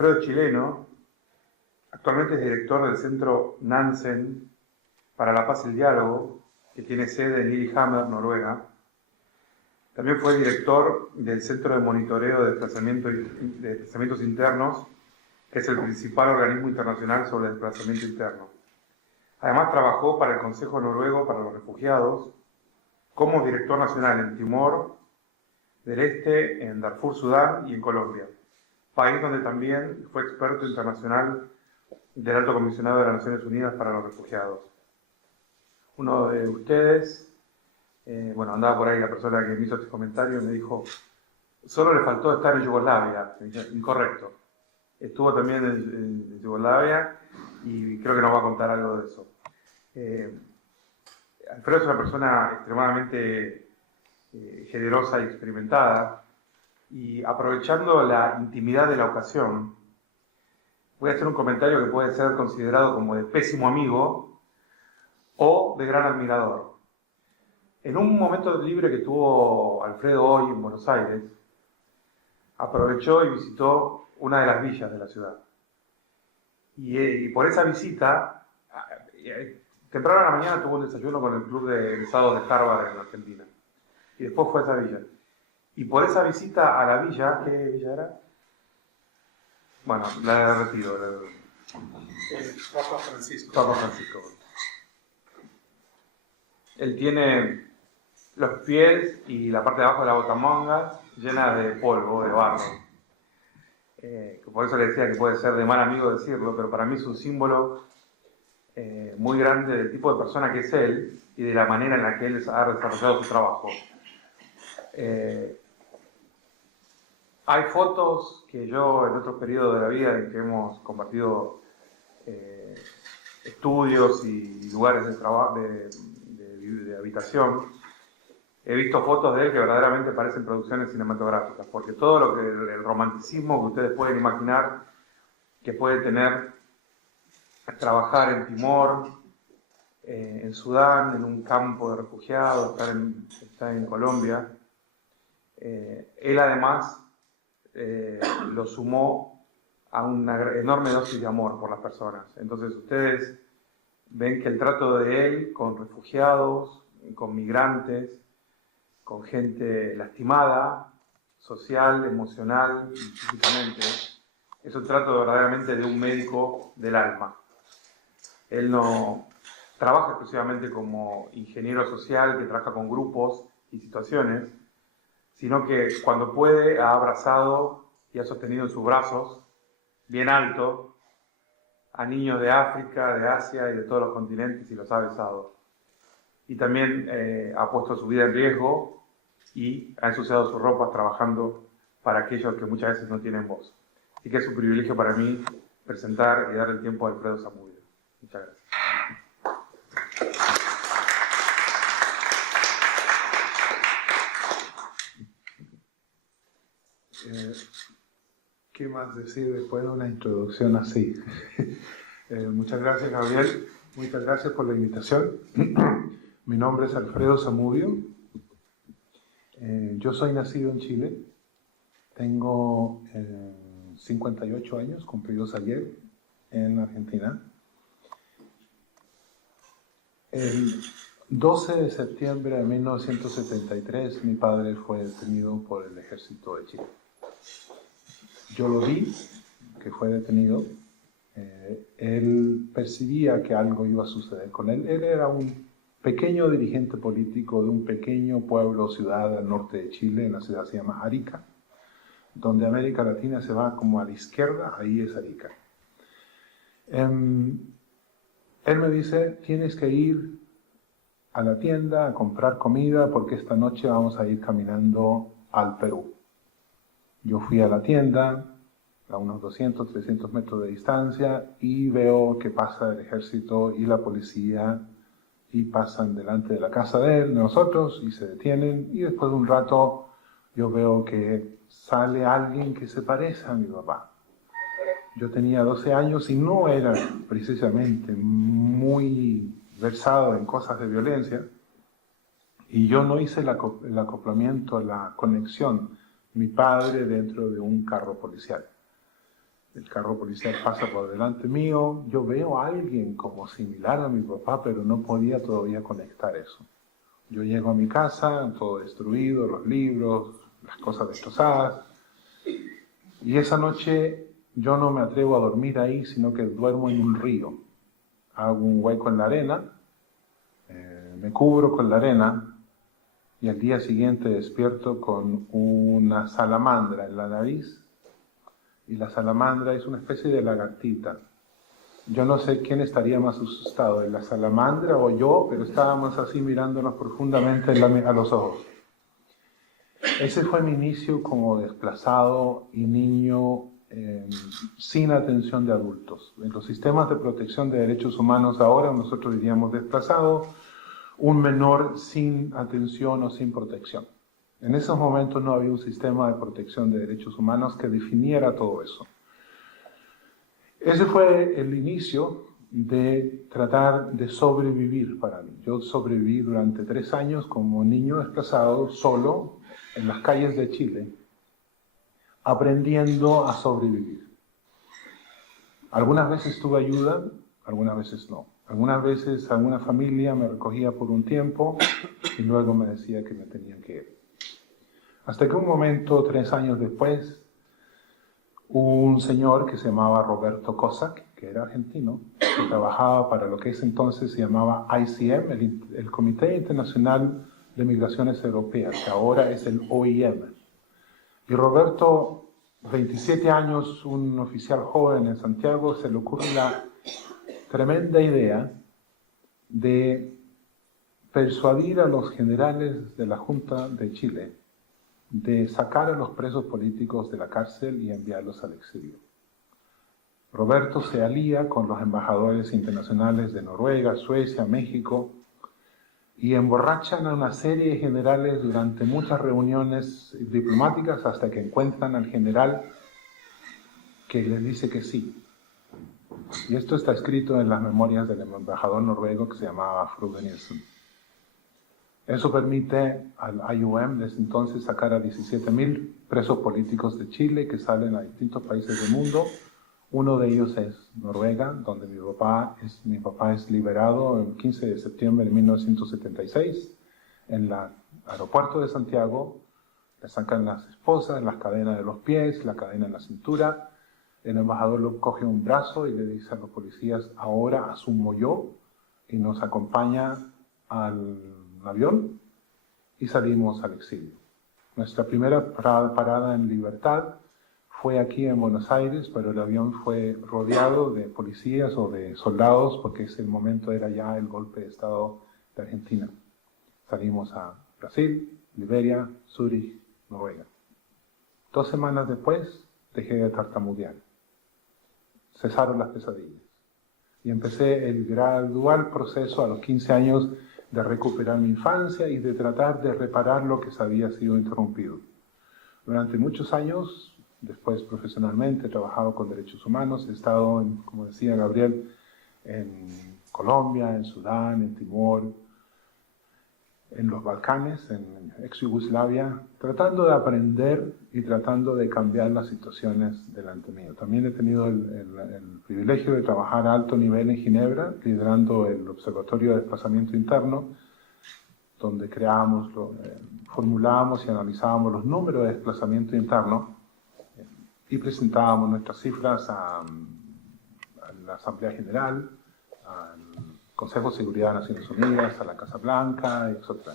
Alfredo es chileno, actualmente es director del Centro Nansen para la Paz y el Diálogo, que tiene sede en Lillehammer, Noruega. También fue director del Centro de Monitoreo de Desplazamientos Internos, que es el principal organismo internacional sobre desplazamiento interno. Además trabajó para el Consejo Noruego para los Refugiados, como director nacional en Timor del Este, en Darfur, Sudán y en Colombia, país donde también fue experto internacional del Alto Comisionado de las Naciones Unidas para los Refugiados. Uno de ustedes, andaba por ahí la persona que me hizo este comentario, me dijo, solo le faltó estar en Yugoslavia. Incorrecto. Estuvo también en Yugoslavia y creo que nos va a contar algo de eso. Alfredo es una persona extremadamente generosa y experimentada, y aprovechando la intimidad de la ocasión, voy a hacer un comentario que puede ser considerado como de pésimo amigo o de gran admirador. En un momento libre que tuvo Alfredo hoy en Buenos Aires, aprovechó y visitó una de las villas de la ciudad. Y por esa visita, temprano en la mañana tuvo un desayuno con el club de egresados de Harvard en Argentina. Y después fue a esa villa. Y por esa visita a la villa, ¿qué villa era? Bueno, la de Retiro. Papa Francisco. Papa Francisco. Él tiene los pies y la parte de abajo de la botamonga llena de polvo, de barro. Por eso le decía que puede ser de mal amigo decirlo, pero para mí es un símbolo muy grande del tipo de persona que es él y de la manera en la que él ha desarrollado su trabajo. Hay fotos que yo en otros periodos de la vida en que hemos compartido estudios y lugares de trabajo, de habitación, he visto fotos de él que verdaderamente parecen producciones cinematográficas, porque todo lo que el romanticismo que ustedes pueden imaginar que puede tener trabajar en Timor, en Sudán, en un campo de refugiados, estar en Colombia, él además lo sumó a una enorme dosis de amor por las personas. Entonces ustedes ven que el trato de él con refugiados, con migrantes, con gente lastimada, social, emocional y físicamente, es un trato verdaderamente de un médico del alma. Él no trabaja exclusivamente como ingeniero social que trabaja con grupos y situaciones, sino que cuando puede ha abrazado y ha sostenido en sus brazos, bien alto, a niños de África, de Asia y de todos los continentes y los ha besado. Y también ha puesto su vida en riesgo y ha ensuciado sus ropas trabajando para aquellos que muchas veces no tienen voz. Así que es un privilegio para mí presentar y dar el tiempo a Alfredo Zamudio. Muchas gracias. ¿Qué más decir después de una introducción así? Muchas gracias, Gabriel. Muchas gracias por la invitación. Mi nombre es Alfredo Zamudio. Yo soy nacido en Chile. Tengo 58 años, cumplidos ayer, en Argentina. El 12 de septiembre de 1973, mi padre fue detenido por el ejército de Chile. Yo lo vi, que fue detenido. Él percibía que algo iba a suceder con él. Él era un pequeño dirigente político de un pequeño pueblo, ciudad al norte de Chile, en la ciudad se llama Arica, donde América Latina se va como a la izquierda, ahí es Arica. Él me dice, tienes que ir a la tienda a comprar comida porque esta noche vamos a ir caminando al Perú. Yo fui a la tienda a unos 200, 300 metros de distancia y veo que pasa el ejército y la policía y pasan delante de la casa de nosotros y se detienen y después de un rato yo veo que sale alguien que se parece a mi papá. Yo tenía 12 años y no era precisamente muy versado en cosas de violencia y yo no hice el acoplamiento, la conexión, mi padre dentro de un carro policial. el carro policial pasa por delante mío, yo veo a alguien como similar a mi papá, pero no podía todavía conectar eso. Yo llego a mi casa, todo destruido, los libros, las cosas destrozadas, y esa noche yo no me atrevo a dormir ahí, sino que duermo en un río. Hago un hueco en la arena, me cubro con la arena, y al día siguiente despierto con una salamandra en la nariz, y la salamandra es una especie de lagartita. Yo no sé quién estaría más asustado, la salamandra o yo, pero estábamos así mirándonos profundamente a los ojos. Ese fue mi inicio como desplazado y niño sin atención de adultos. En los sistemas de protección de derechos humanos ahora nosotros diríamos desplazado, un menor sin atención o sin protección. En esos momentos no había un sistema de protección de derechos humanos que definiera todo eso. Ese fue el inicio de tratar de sobrevivir para mí. Yo sobreviví durante 3 años como niño desplazado, solo, en las calles de Chile, aprendiendo a sobrevivir. Algunas veces tuve ayuda, algunas veces no. Algunas veces alguna familia me recogía por un tiempo y luego me decía que me tenían que ir. Hasta que un momento, 3 años después, un señor que se llamaba Roberto Cossack, que era argentino, que trabajaba para lo que ese entonces se llamaba ICM, el Comité Internacional de Migraciones Europeas, que ahora es el OIM. Y Roberto, 27 años, un oficial joven en Santiago, se le ocurre la tremenda idea de persuadir a los generales de la Junta de Chile de sacar a los presos políticos de la cárcel y enviarlos al exilio. Roberto se alía con los embajadores internacionales de Noruega, Suecia, México, y emborrachan a una serie de generales durante muchas reuniones diplomáticas hasta que encuentran al general que les dice que sí. Y esto está escrito en las memorias del embajador noruego que se llamaba Frode Nielsen. Eso permite al IOM desde entonces sacar a 17.000 presos políticos de Chile que salen a distintos países del mundo. Uno de ellos es Noruega, donde mi papá es liberado el 15 de septiembre de 1976 en el aeropuerto de Santiago. Le sacan las esposas, las cadenas de los pies, la cadena en la cintura. El embajador lo coge un brazo y le dice a los policías: ahora asumo yo, y nos acompaña al avión y salimos al exilio. Nuestra primera parada en libertad fue aquí en Buenos Aires, pero el avión fue rodeado de policías o de soldados porque ese momento era ya el golpe de Estado de Argentina. Salimos a Brasil, Liberia, Zúrich, Noruega. 2 semanas después dejé de tartamudear. Cesaron las pesadillas. Y empecé el gradual proceso a los 15 años de recuperar mi infancia y de tratar de reparar lo que se había sido interrumpido. Durante muchos años, después profesionalmente, he trabajado con derechos humanos, he estado, como decía Gabriel, en Colombia, en Sudán, en Timor, en los Balcanes, en ex-Yugoslavia, tratando de aprender y tratando de cambiar las situaciones delante mío. También he tenido el privilegio de trabajar a alto nivel en Ginebra, liderando el Observatorio de Desplazamiento Interno, donde formulábamos y analizábamos los números de desplazamiento interno y presentábamos nuestras cifras a la Asamblea General, al Consejo de Seguridad de Naciones Unidas, a la Casa Blanca, etc.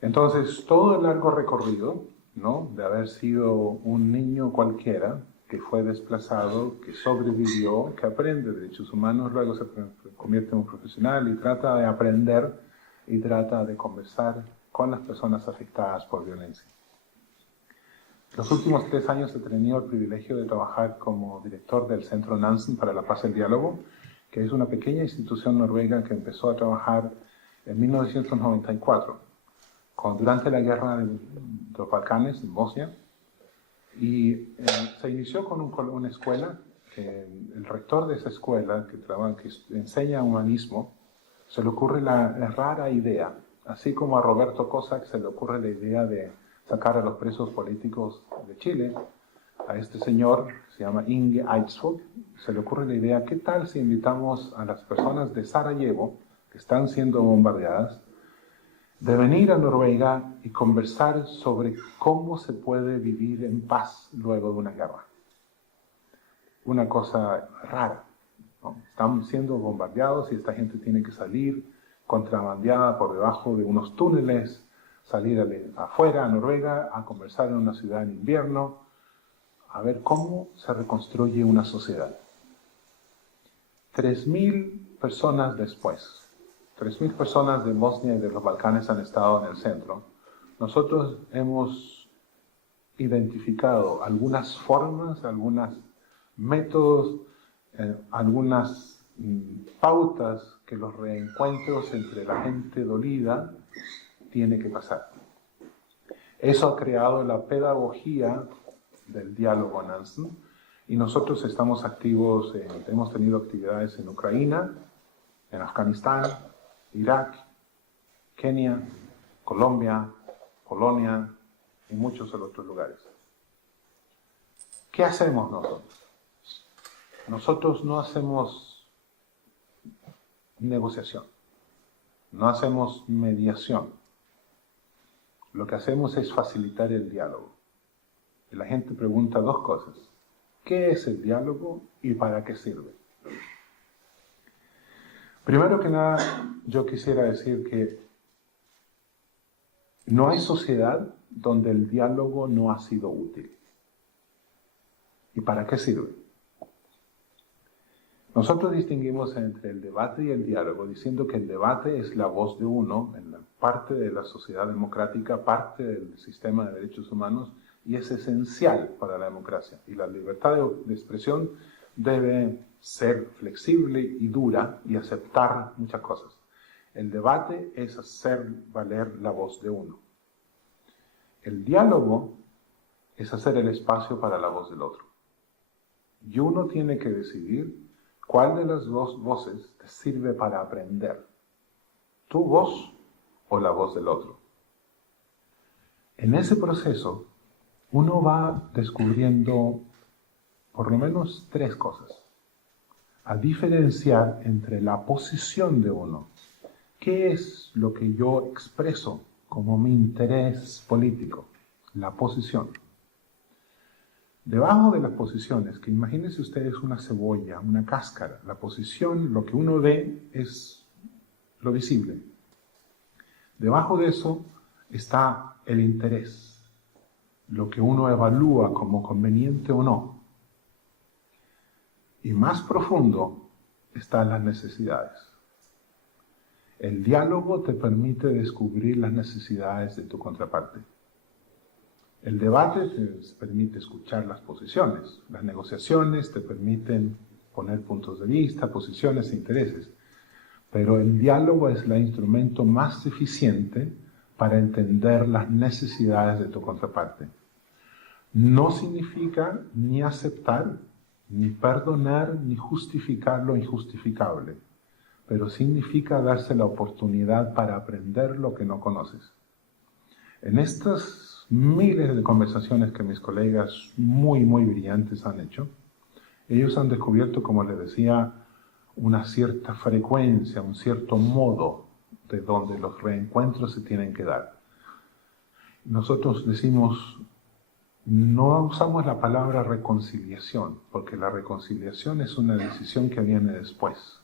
Entonces, todo el largo recorrido, ¿no?, de haber sido un niño cualquiera que fue desplazado, que sobrevivió, que aprende derechos humanos, luego se convierte en un profesional y trata de aprender y trata de conversar con las personas afectadas por violencia. Los últimos 3 años he tenido el privilegio de trabajar como director del Centro Nansen para la Paz y el Diálogo, que es una pequeña institución noruega que empezó a trabajar en 1994, durante la guerra de los Balcanes, en Bosnia, y se inició con una escuela, que el rector de esa escuela, que enseña humanismo, se le ocurre la rara idea, así como a Roberto Cossack se le ocurre la idea de sacar a los presos políticos de Chile, a este señor, se llama Inge Eidsvåg, se le ocurre la idea, ¿qué tal si invitamos a las personas de Sarajevo, que están siendo bombardeadas, de venir a Noruega y conversar sobre cómo se puede vivir en paz luego de una guerra? Una cosa rara, ¿no? Están siendo bombardeados y esta gente tiene que salir contrabandeada por debajo de unos túneles, salir afuera a Noruega a conversar en una ciudad en invierno, a ver cómo se reconstruye una sociedad. 3.000 personas después, 3.000 personas de Bosnia y de los Balcanes han estado en el centro. Nosotros hemos identificado algunas formas, algunos métodos, algunas pautas que los reencuentros entre la gente dolida tiene que pasar. Eso ha creado la pedagogía del diálogo Nansen, y nosotros estamos activos, hemos tenido actividades en Ucrania, en Afganistán, Irak, Kenia, Colombia, Polonia y muchos otros lugares. ¿Qué hacemos nosotros? Nosotros no hacemos negociación, no hacemos mediación. Lo que hacemos es facilitar el diálogo. Y la gente pregunta dos cosas. ¿Qué es el diálogo y para qué sirve? Primero que nada, yo quisiera decir que no hay sociedad donde el diálogo no ha sido útil. ¿Y para qué sirve? Nosotros distinguimos entre el debate y el diálogo, diciendo que el debate es la voz de uno, en la parte de la sociedad democrática, parte del sistema de derechos humanos, y es esencial para la democracia. Y la libertad de expresión debe ser flexible y dura y aceptar muchas cosas. El debate es hacer valer la voz de uno. El diálogo es hacer el espacio para la voz del otro. Y uno tiene que decidir cuál de las dos voces te sirve para aprender. ¿Tu voz o la voz del otro? En ese proceso, uno va descubriendo por lo menos tres cosas. A diferenciar entre la posición de uno. ¿Qué es lo que yo expreso como mi interés político? La posición. Debajo de las posiciones, que imagínense ustedes una cebolla, una cáscara, la posición, lo que uno ve es lo visible. Debajo de eso está el interés, lo que uno evalúa como conveniente o no. Y más profundo están las necesidades. El diálogo te permite descubrir las necesidades de tu contraparte. El debate te permite escuchar las posiciones. Las negociaciones te permiten poner puntos de vista, posiciones e intereses. Pero el diálogo es el instrumento más eficiente para entender las necesidades de tu contraparte. No significa ni aceptar, ni perdonar, ni justificar lo injustificable, pero significa darse la oportunidad para aprender lo que no conoces. En estas miles de conversaciones que mis colegas muy brillantes han hecho, ellos han descubierto, como les decía, una cierta frecuencia, un cierto modo de donde los reencuentros se tienen que dar. Nosotros decimos, no usamos la palabra reconciliación, porque la reconciliación es una decisión que viene después.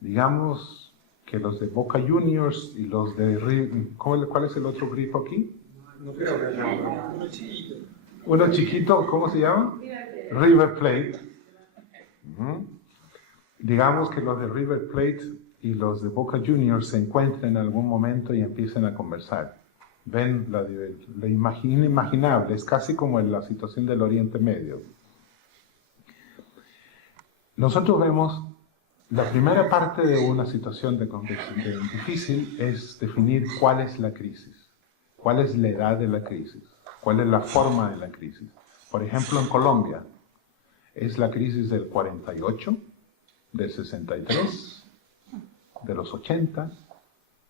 Digamos que los de Boca Juniors y los de... ¿Cuál es el otro grifo aquí? No creo que haya uno chiquito. Uno chiquito, ¿cómo se llama? River Plate. Digamos que los de River Plate y los de Boca Juniors se encuentren en algún momento y empiecen a conversar. Ven la inimaginable, es casi como en la situación del Oriente Medio. Nosotros vemos, la primera parte de una situación difícil es definir cuál es la crisis, cuál es la edad de la crisis, cuál es la forma de la crisis. Por ejemplo, en Colombia, ¿es la crisis del 48, del 63, de los 80,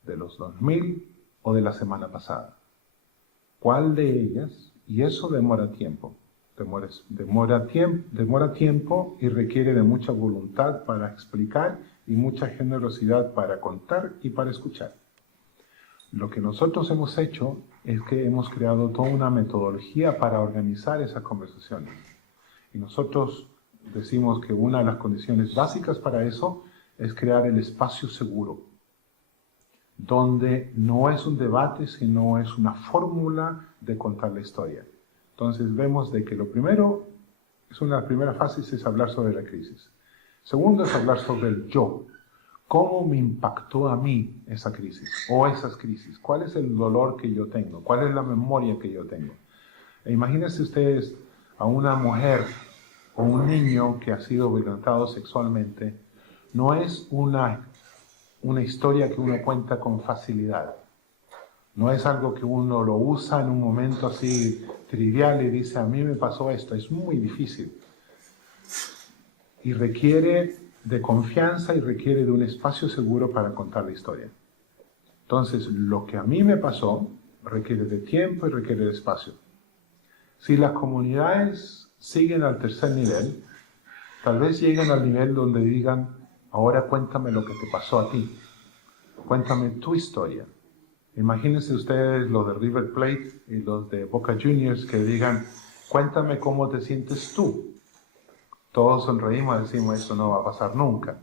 de los 2000 o de la semana pasada? ¿Cuál de ellas? Y eso demora tiempo. Demora tiempo y requiere de mucha voluntad para explicar y mucha generosidad para contar y para escuchar. Lo que nosotros hemos hecho es que hemos creado toda una metodología para organizar esas conversaciones. Y nosotros decimos que una de las condiciones básicas para eso es crear el espacio seguro, donde no es un debate, sino es una fórmula de contar la historia. Entonces vemos de que lo primero, es una de las primeras fases, es hablar sobre la crisis. Segundo es hablar sobre el yo. ¿Cómo me impactó a mí esa crisis o esas crisis? ¿Cuál es el dolor que yo tengo? ¿Cuál es la memoria que yo tengo? E imagínense ustedes a una mujer o un niño que ha sido violentado sexualmente. No es una historia que uno cuenta con facilidad. No es algo que uno lo usa en un momento así trivial y dice, a mí me pasó esto. Es muy difícil. Y requiere de confianza y requiere de un espacio seguro para contar la historia. Entonces, lo que a mí me pasó requiere de tiempo y requiere de espacio. Si las comunidades siguen al tercer nivel, tal vez lleguen al nivel donde digan, ahora cuéntame lo que te pasó a ti. Cuéntame tu historia. Imagínense ustedes los de River Plate y los de Boca Juniors que digan, cuéntame cómo te sientes tú. Todos sonreímos y decimos, eso no va a pasar nunca.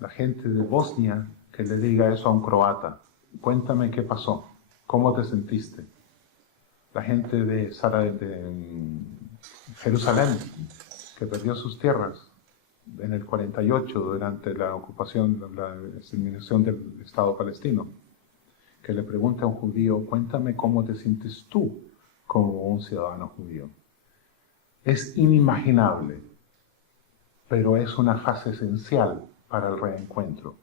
La gente de Bosnia que le diga eso a un croata, cuéntame qué pasó, cómo te sentiste. La gente de Jerusalén que perdió sus tierras en el 48 durante la ocupación, la exterminación del Estado palestino, que le pregunta a un judío, cuéntame cómo te sientes tú como un ciudadano judío. Es inimaginable, pero es una fase esencial para el reencuentro.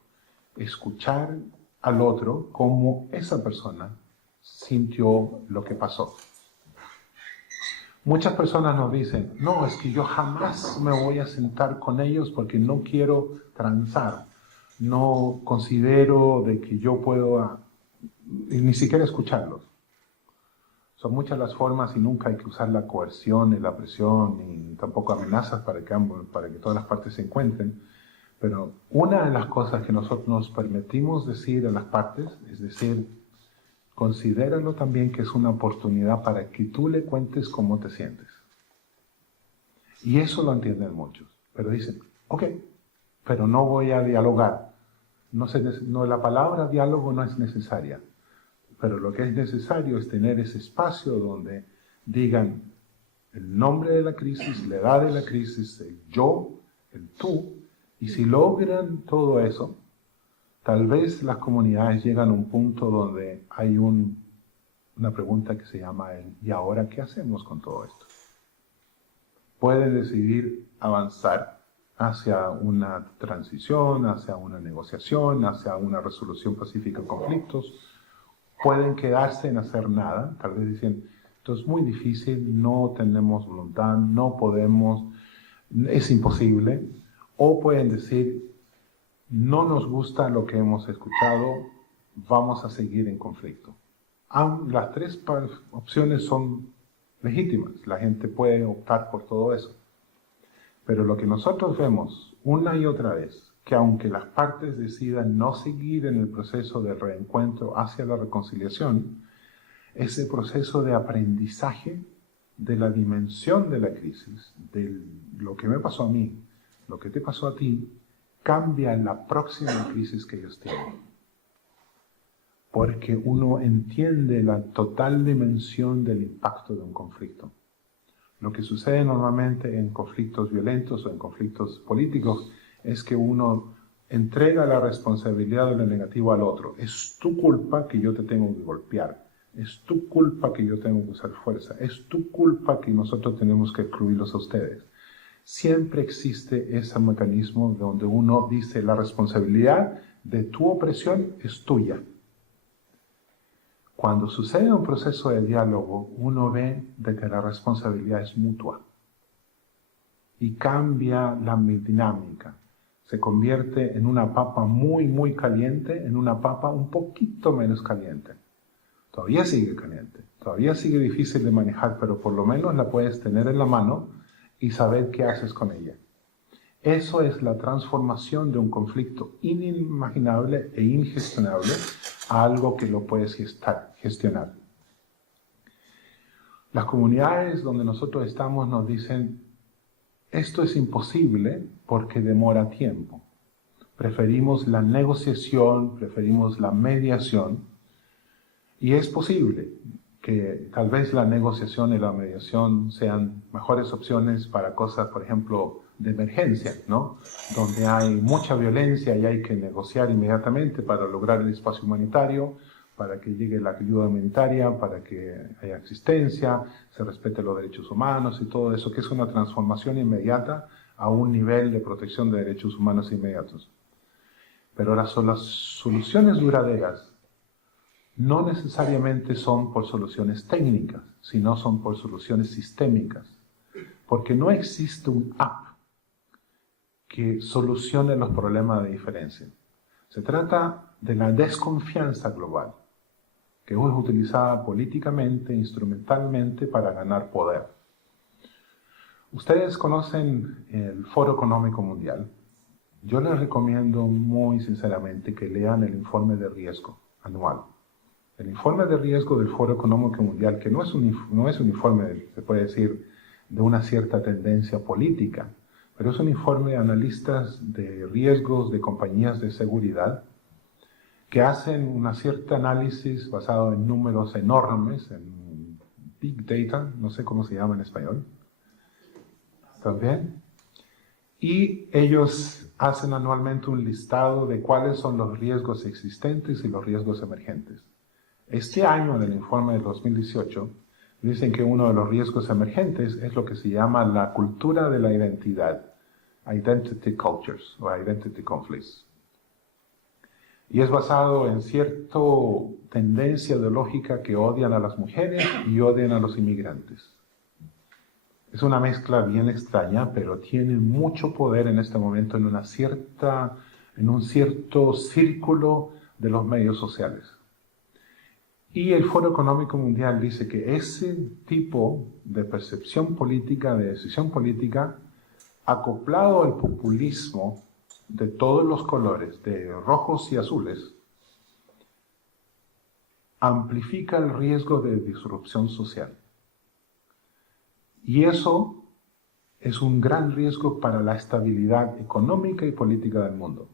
Escuchar al otro como esa persona sintió lo que pasó. Muchas personas nos dicen, no, es que yo jamás me voy a sentar con ellos porque no quiero transar. No considero de que yo puedo ni siquiera escucharlos. Son muchas las formas y nunca hay que usar la coerción ni la presión ni tampoco amenazas para que todas las partes se encuentren. Pero una de las cosas que nosotros nos permitimos decir a las partes es decir, considéralo también que es una oportunidad para que tú le cuentes cómo te sientes. Y eso lo entienden muchos. Pero dicen, ok, pero no voy a dialogar. La palabra diálogo no es necesaria. Pero lo que es necesario es tener ese espacio donde digan el nombre de la crisis, la edad de la crisis, el yo, el tú. Y si logran todo eso, tal vez las comunidades llegan a un punto donde hay una pregunta que se llama ¿y ahora qué hacemos con todo esto? Pueden decidir avanzar hacia una transición, hacia una negociación, hacia una resolución pacífica de conflictos. Pueden quedarse en hacer nada, tal vez dicen, esto es muy difícil, no tenemos voluntad, no podemos, es imposible. O pueden decir, no nos gusta lo que hemos escuchado, vamos a seguir en conflicto. Las tres opciones son legítimas, la gente puede optar por todo eso. Pero lo que nosotros vemos una y otra vez, que aunque las partes decidan no seguir en el proceso de reencuentro hacia la reconciliación, ese proceso de aprendizaje de la dimensión de la crisis, de lo que me pasó a mí, lo que te pasó a ti, cambia en la próxima crisis que ellos tienen. Porque uno entiende la total dimensión del impacto de un conflicto. Lo que sucede normalmente en conflictos violentos o en conflictos políticos es que uno entrega la responsabilidad de lo negativo al otro. Es tu culpa que yo te tengo que golpear. Es tu culpa que yo tengo que usar fuerza. Es tu culpa que nosotros tenemos que excluirlos a ustedes. Siempre existe ese mecanismo donde uno dice la responsabilidad de tu opresión es tuya. Cuando sucede un proceso de diálogo, uno ve de que la responsabilidad es mutua y cambia la dinámica. Se convierte en una papa muy, muy caliente, en una papa un poquito menos caliente. Todavía sigue caliente, Todavía sigue difícil de manejar, pero por lo menos la puedes tener en la mano y saber qué haces con ella. Eso es la transformación de un conflicto inimaginable e ingestionable a algo que lo puedes gestionar. Las comunidades donde nosotros estamos nos dicen, esto es imposible porque demora tiempo. Preferimos la negociación, preferimos la mediación, y es posible que tal vez la negociación y la mediación sean mejores opciones para cosas, por ejemplo, de emergencia, ¿no? Donde hay mucha violencia y hay que negociar inmediatamente para lograr el espacio humanitario, para que llegue la ayuda humanitaria, para que haya existencia, se respeten los derechos humanos y todo eso, que es una transformación inmediata a un nivel de protección de derechos humanos inmediatos. Pero las soluciones duraderas no necesariamente son por soluciones técnicas, sino son por soluciones sistémicas. Porque no existe un app que solucione los problemas de diferencia. Se trata de la desconfianza global, que hoy es utilizada políticamente, instrumentalmente para ganar poder. Ustedes conocen el Foro Económico Mundial. Yo les recomiendo muy sinceramente que lean el informe de riesgo anual. El informe de riesgo del Foro Económico Mundial, que no es un informe, se puede decir, de una cierta tendencia política, pero es un informe de analistas de riesgos de compañías de seguridad que hacen una cierta análisis basado en números enormes, en Big Data, no sé cómo se llama en español, ¿también? Y ellos hacen anualmente un listado de cuáles son los riesgos existentes y los riesgos emergentes. Este año, en el informe del 2018, dicen que uno de los riesgos emergentes es lo que se llama la cultura de la identidad, identity cultures o identity conflicts. Y es basado en cierta tendencia ideológica que odian a las mujeres y odian a los inmigrantes. Es una mezcla bien extraña, pero tiene mucho poder en este momento en un cierto círculo de los medios sociales. Y el Foro Económico Mundial dice que ese tipo de percepción política, de decisión política, acoplado al populismo de todos los colores, de rojos y azules, amplifica el riesgo de disrupción social. Y eso es un gran riesgo para la estabilidad económica y política del mundo.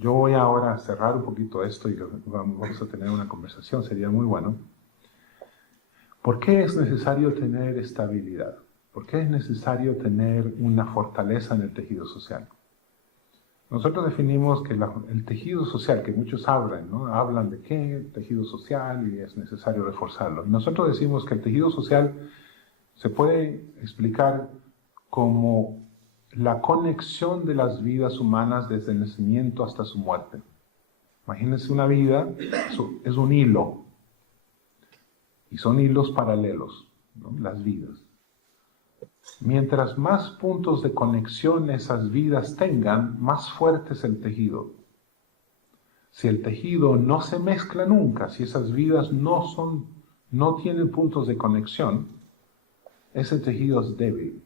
Yo voy ahora a cerrar un poquito esto y vamos a tener una conversación, sería muy bueno. ¿Por qué es necesario tener estabilidad? ¿Por qué es necesario tener una fortaleza en el tejido social? Nosotros definimos que el tejido social, que muchos hablan, ¿no? Hablan de qué tejido social y es necesario reforzarlo. Y nosotros decimos que el tejido social se puede explicar como la conexión de las vidas humanas desde el nacimiento hasta su muerte. Imagínense una vida, es un hilo, y son hilos paralelos, ¿no? Las vidas. Mientras más puntos de conexión esas vidas tengan, más fuerte es el tejido. Si el tejido no se mezcla nunca, si esas vidas no tienen puntos de conexión, ese tejido es débil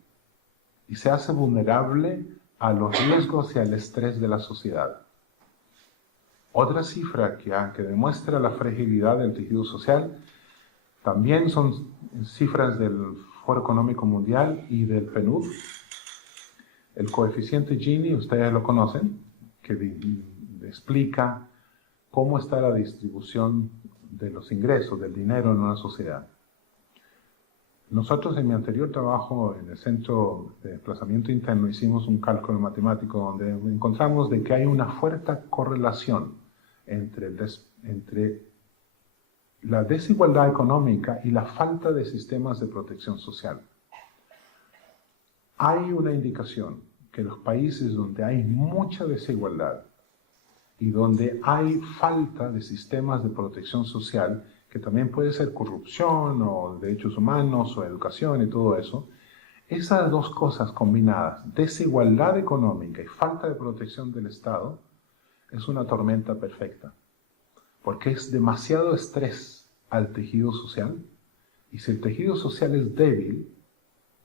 y se hace vulnerable a los riesgos y al estrés de la sociedad. Otra cifra que demuestra la fragilidad del tejido social también son cifras del Foro Económico Mundial y del PNUD. El coeficiente Gini, ustedes lo conocen, que explica cómo está la distribución de los ingresos, del dinero en una sociedad. Nosotros en mi anterior trabajo en el Centro de Desplazamiento Interno hicimos un cálculo matemático donde encontramos de que hay una fuerte correlación entre la desigualdad económica y la falta de sistemas de protección social. Hay una indicación que los países donde hay mucha desigualdad y donde hay falta de sistemas de protección social, que también puede ser corrupción o derechos humanos o educación y todo eso, esas dos cosas combinadas, desigualdad económica y falta de protección del Estado, es una tormenta perfecta, porque es demasiado estrés al tejido social. Y si el tejido social es débil,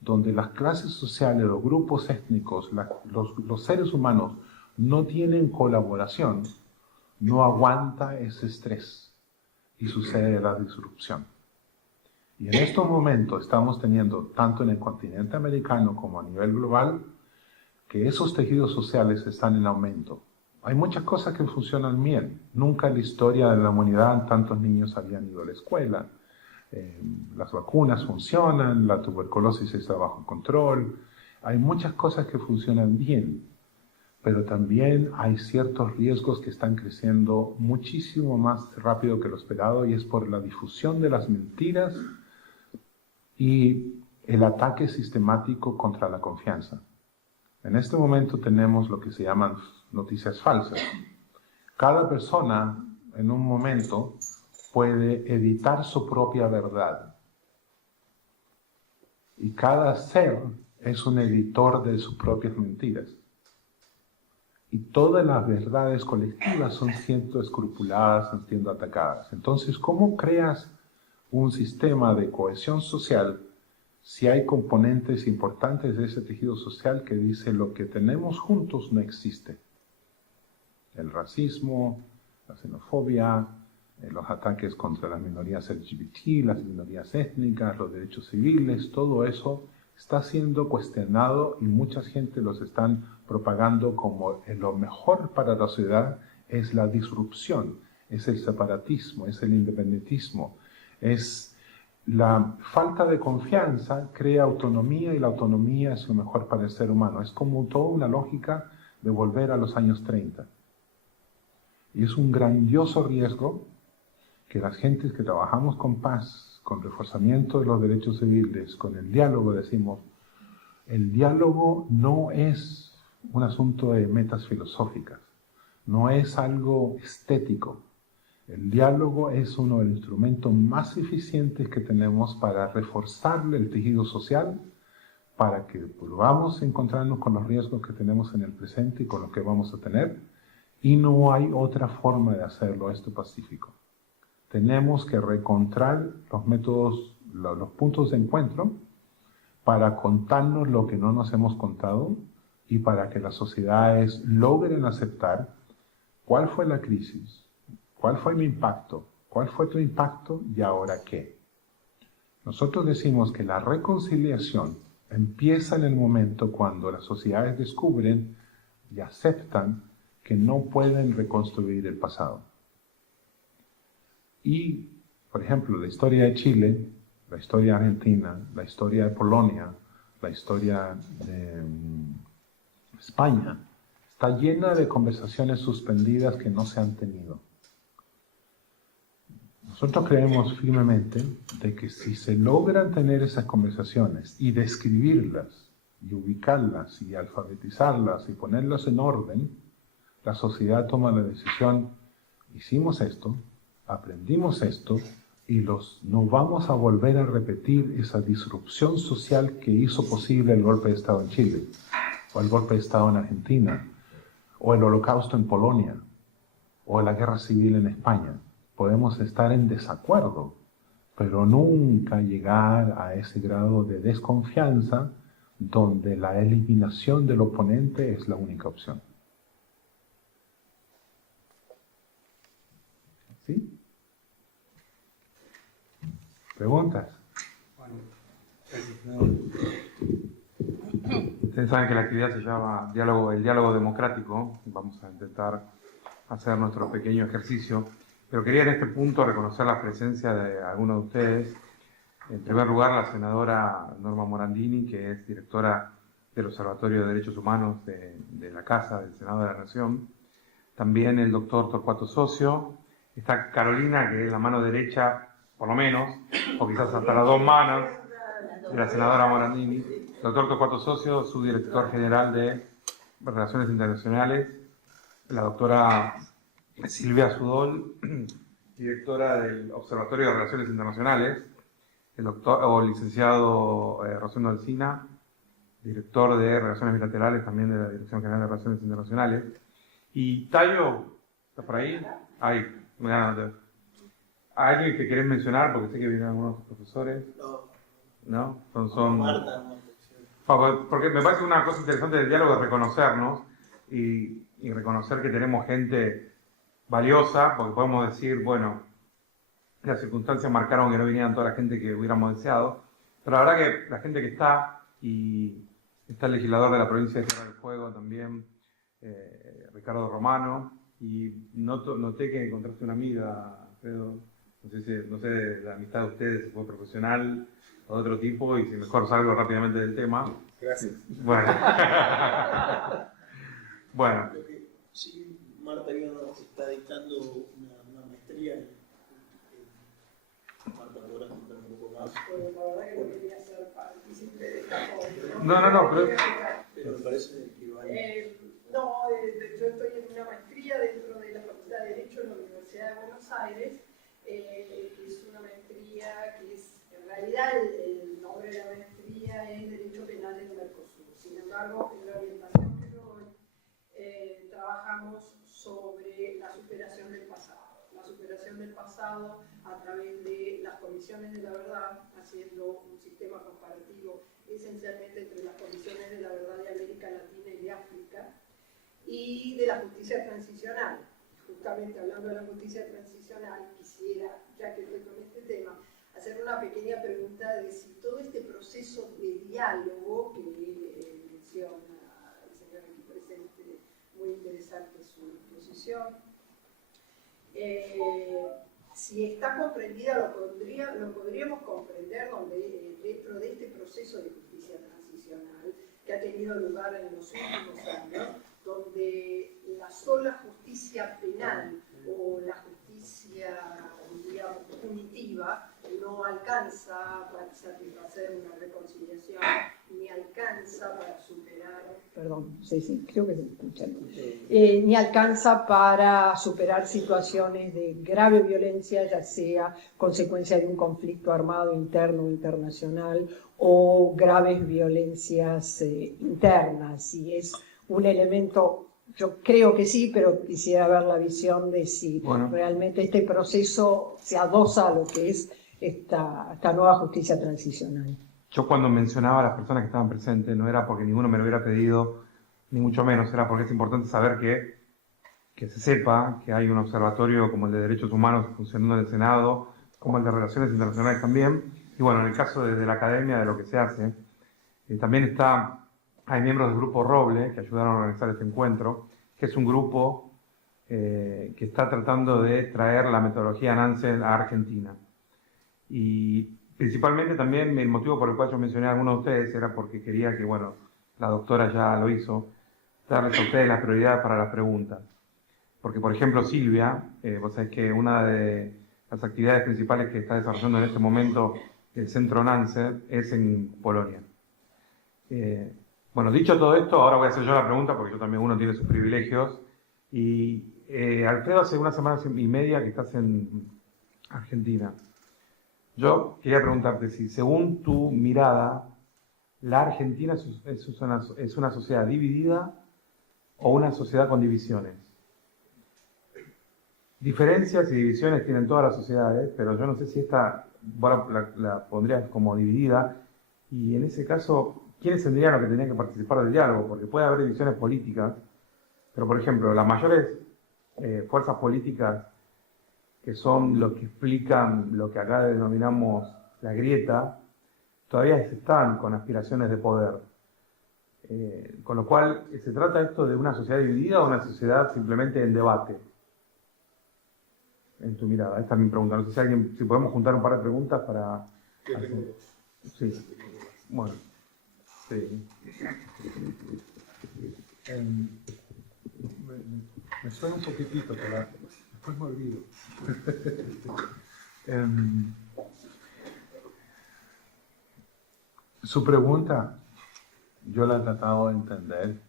donde las clases sociales, los grupos étnicos, los seres humanos no tienen colaboración, no aguanta ese estrés y sucede la disrupción. Y en estos momentos estamos teniendo, tanto en el continente americano como a nivel global, que esos tejidos sociales están en aumento. Hay muchas cosas que funcionan bien. Nunca en la historia de la humanidad tantos niños habían ido a la escuela. Las vacunas funcionan, la tuberculosis está bajo control. Hay muchas cosas que funcionan bien, pero también hay ciertos riesgos que están creciendo muchísimo más rápido que lo esperado, y es por la difusión de las mentiras y el ataque sistemático contra la confianza. En este momento tenemos lo que se llaman noticias falsas. Cada persona en un momento puede editar su propia verdad. Y cada ser es un editor de sus propias mentiras. Y todas las verdades colectivas son siendo escrupuladas, son siendo atacadas. Entonces, ¿cómo creas un sistema de cohesión social si hay componentes importantes de ese tejido social que dice lo que tenemos juntos no existe? El racismo, la xenofobia, los ataques contra las minorías LGBT, las minorías étnicas, los derechos civiles, todo eso está siendo cuestionado y mucha gente los están propagando como lo mejor para la sociedad es la disrupción, es el separatismo, es el independentismo, es la falta de confianza crea autonomía y la autonomía es lo mejor para el ser humano. Es como toda una lógica de volver a los años 30. Y es un grandioso riesgo que las gentes que trabajamos con paz, con reforzamiento de los derechos civiles, con el diálogo, decimos, el diálogo no es un asunto de metas filosóficas, no es algo estético. El diálogo es uno de los instrumentos más eficientes que tenemos para reforzarle el tejido social, para que podamos encontrarnos con los riesgos que tenemos en el presente y con los que vamos a tener, y no hay otra forma de hacerlo esto pacífico. Tenemos que reencontrar los métodos, los puntos de encuentro para contarnos lo que no nos hemos contado y para que las sociedades logren aceptar cuál fue la crisis, cuál fue mi impacto, cuál fue tu impacto y ahora qué. Nosotros decimos que la reconciliación empieza en el momento cuando las sociedades descubren y aceptan que no pueden reconstruir el pasado. Y, por ejemplo, la historia de Chile, la historia de Argentina, la historia de Polonia, la historia de España, está llena de conversaciones suspendidas que no se han tenido. Nosotros creemos firmemente de que si se logran tener esas conversaciones y describirlas, y ubicarlas, y alfabetizarlas, y ponerlas en orden, la sociedad toma la decisión, hicimos esto, aprendimos esto, y no vamos a volver a repetir esa disrupción social que hizo posible el golpe de Estado en Chile, o el golpe de Estado en Argentina, o el Holocausto en Polonia, o la Guerra Civil en España. Podemos estar en desacuerdo, pero nunca llegar a ese grado de desconfianza donde la eliminación del oponente es la única opción. ¿Sí? ¿Preguntas? Ustedes saben que la actividad se llama el diálogo democrático. Vamos a intentar hacer nuestro pequeño ejercicio. Pero quería en este punto reconocer la presencia de algunos de ustedes. En primer lugar, la senadora Norma Morandini, que es directora del Observatorio de Derechos Humanos de la Casa del Senado de la Nación. También el doctor Torcuato Socio. Está Carolina, que es la mano derecha, por lo menos, o quizás hasta las dos manos, de la senadora Morandini. El doctor Torcuato Socio, su director general de Relaciones Internacionales. La doctora Silvia Sudol, directora del Observatorio de Relaciones Internacionales, el licenciado Rosendo Alsina, director de Relaciones Bilaterales, también de la Dirección General de Relaciones Internacionales. Y Tayo, ¿está por ahí? Ahí, ¿Alguien que querés mencionar? Porque sé que vienen algunos profesores. No, ¿No? Son... Marta, no. Porque me parece una cosa interesante del diálogo es reconocernos y reconocer que tenemos gente valiosa, porque podemos decir, bueno, las circunstancias marcaron que no vinieran toda la gente que hubiéramos deseado, pero la verdad que la gente que está, y está el legislador de la provincia de Tierra del Fuego también, Ricardo Romano, y noté que encontraste una amiga, Alfredo, no sé de la amistad de ustedes, si fue profesional o de otro tipo, y si mejor salgo rápidamente del tema. Gracias. Bueno. Bueno. Creo que sí, Marta está dictando una maestría Marta, ¿podrás contar un poco más? Pues la verdad que no quería ser partícipe de esta cosa. No, pero me parece que vale. Yo estoy en una maestría dentro de la Facultad de Derecho de la Universidad de Buenos Aires. Es una maestría que es, en realidad, el nombre de la maestría es Derecho Penal del Mercosur. Sin embargo, en la orientación que yo doy, trabajamos sobre la superación del pasado. La superación del pasado a través de las comisiones de la verdad, haciendo un sistema comparativo esencialmente entre las comisiones de la verdad de América Latina y de África, y de la justicia transicional. Justamente hablando de la justicia transicional, quisiera, ya que estoy con este tema, hacer una pequeña pregunta de si todo este proceso de diálogo que menciona el señor aquí presente, muy interesante su exposición, si está comprendida, lo podríamos comprender dentro de este proceso de justicia transicional que ha tenido lugar en los últimos años, donde la sola justicia penal o la justicia, digamos, punitiva no alcanza para satisfacer una reconciliación, ni alcanza para superar... Perdón, sí, creo que se escucha. Ni alcanza para superar situaciones de grave violencia, ya sea consecuencia de un conflicto armado interno o internacional, o graves violencias internas. Y es un elemento, yo creo que sí, pero quisiera ver la visión de si realmente este proceso se adosa a lo que es esta nueva justicia transicional. Yo cuando mencionaba a las personas que estaban presentes no era porque ninguno me lo hubiera pedido, ni mucho menos, era porque es importante saber que se sepa que hay un observatorio como el de Derechos Humanos funcionando en el Senado, como el de Relaciones Internacionales también, y bueno, en el caso de la academia, de lo que se hace, también hay miembros del Grupo Roble que ayudaron a organizar este encuentro, que es un grupo que está tratando de traer la metodología Nansen a Argentina. Y principalmente también el motivo por el cual yo mencioné a algunos de ustedes era porque quería que, bueno, la doctora ya lo hizo, darles a ustedes las prioridades para las preguntas. Porque, por ejemplo, Silvia, vos sabés que una de las actividades principales que está desarrollando en este momento el Centro Nansen es en Polonia. Bueno, dicho todo esto, ahora voy a hacer yo la pregunta porque yo también uno tiene sus privilegios. Y Alfredo, hace una semana y media que estás en Argentina. Yo quería preguntarte si, según tu mirada, la Argentina es una sociedad dividida o una sociedad con divisiones. Diferencias y divisiones tienen todas las sociedades, pero yo no sé si esta la pondrías como dividida, y en ese caso, ¿quiénes tendrían los que tenían que participar del diálogo? Porque puede haber divisiones políticas, pero por ejemplo, las mayores fuerzas políticas que son lo que explican lo que acá denominamos la grieta, todavía están con aspiraciones de poder. Con lo cual, ¿se trata esto de una sociedad dividida o una sociedad simplemente en debate? En tu mirada, esta es mi pregunta. No sé si podemos juntar un par de preguntas para... Sí, bueno, sí. Me suena un poquitito, pero después me olvido. Su pregunta, yo la he tratado de entender.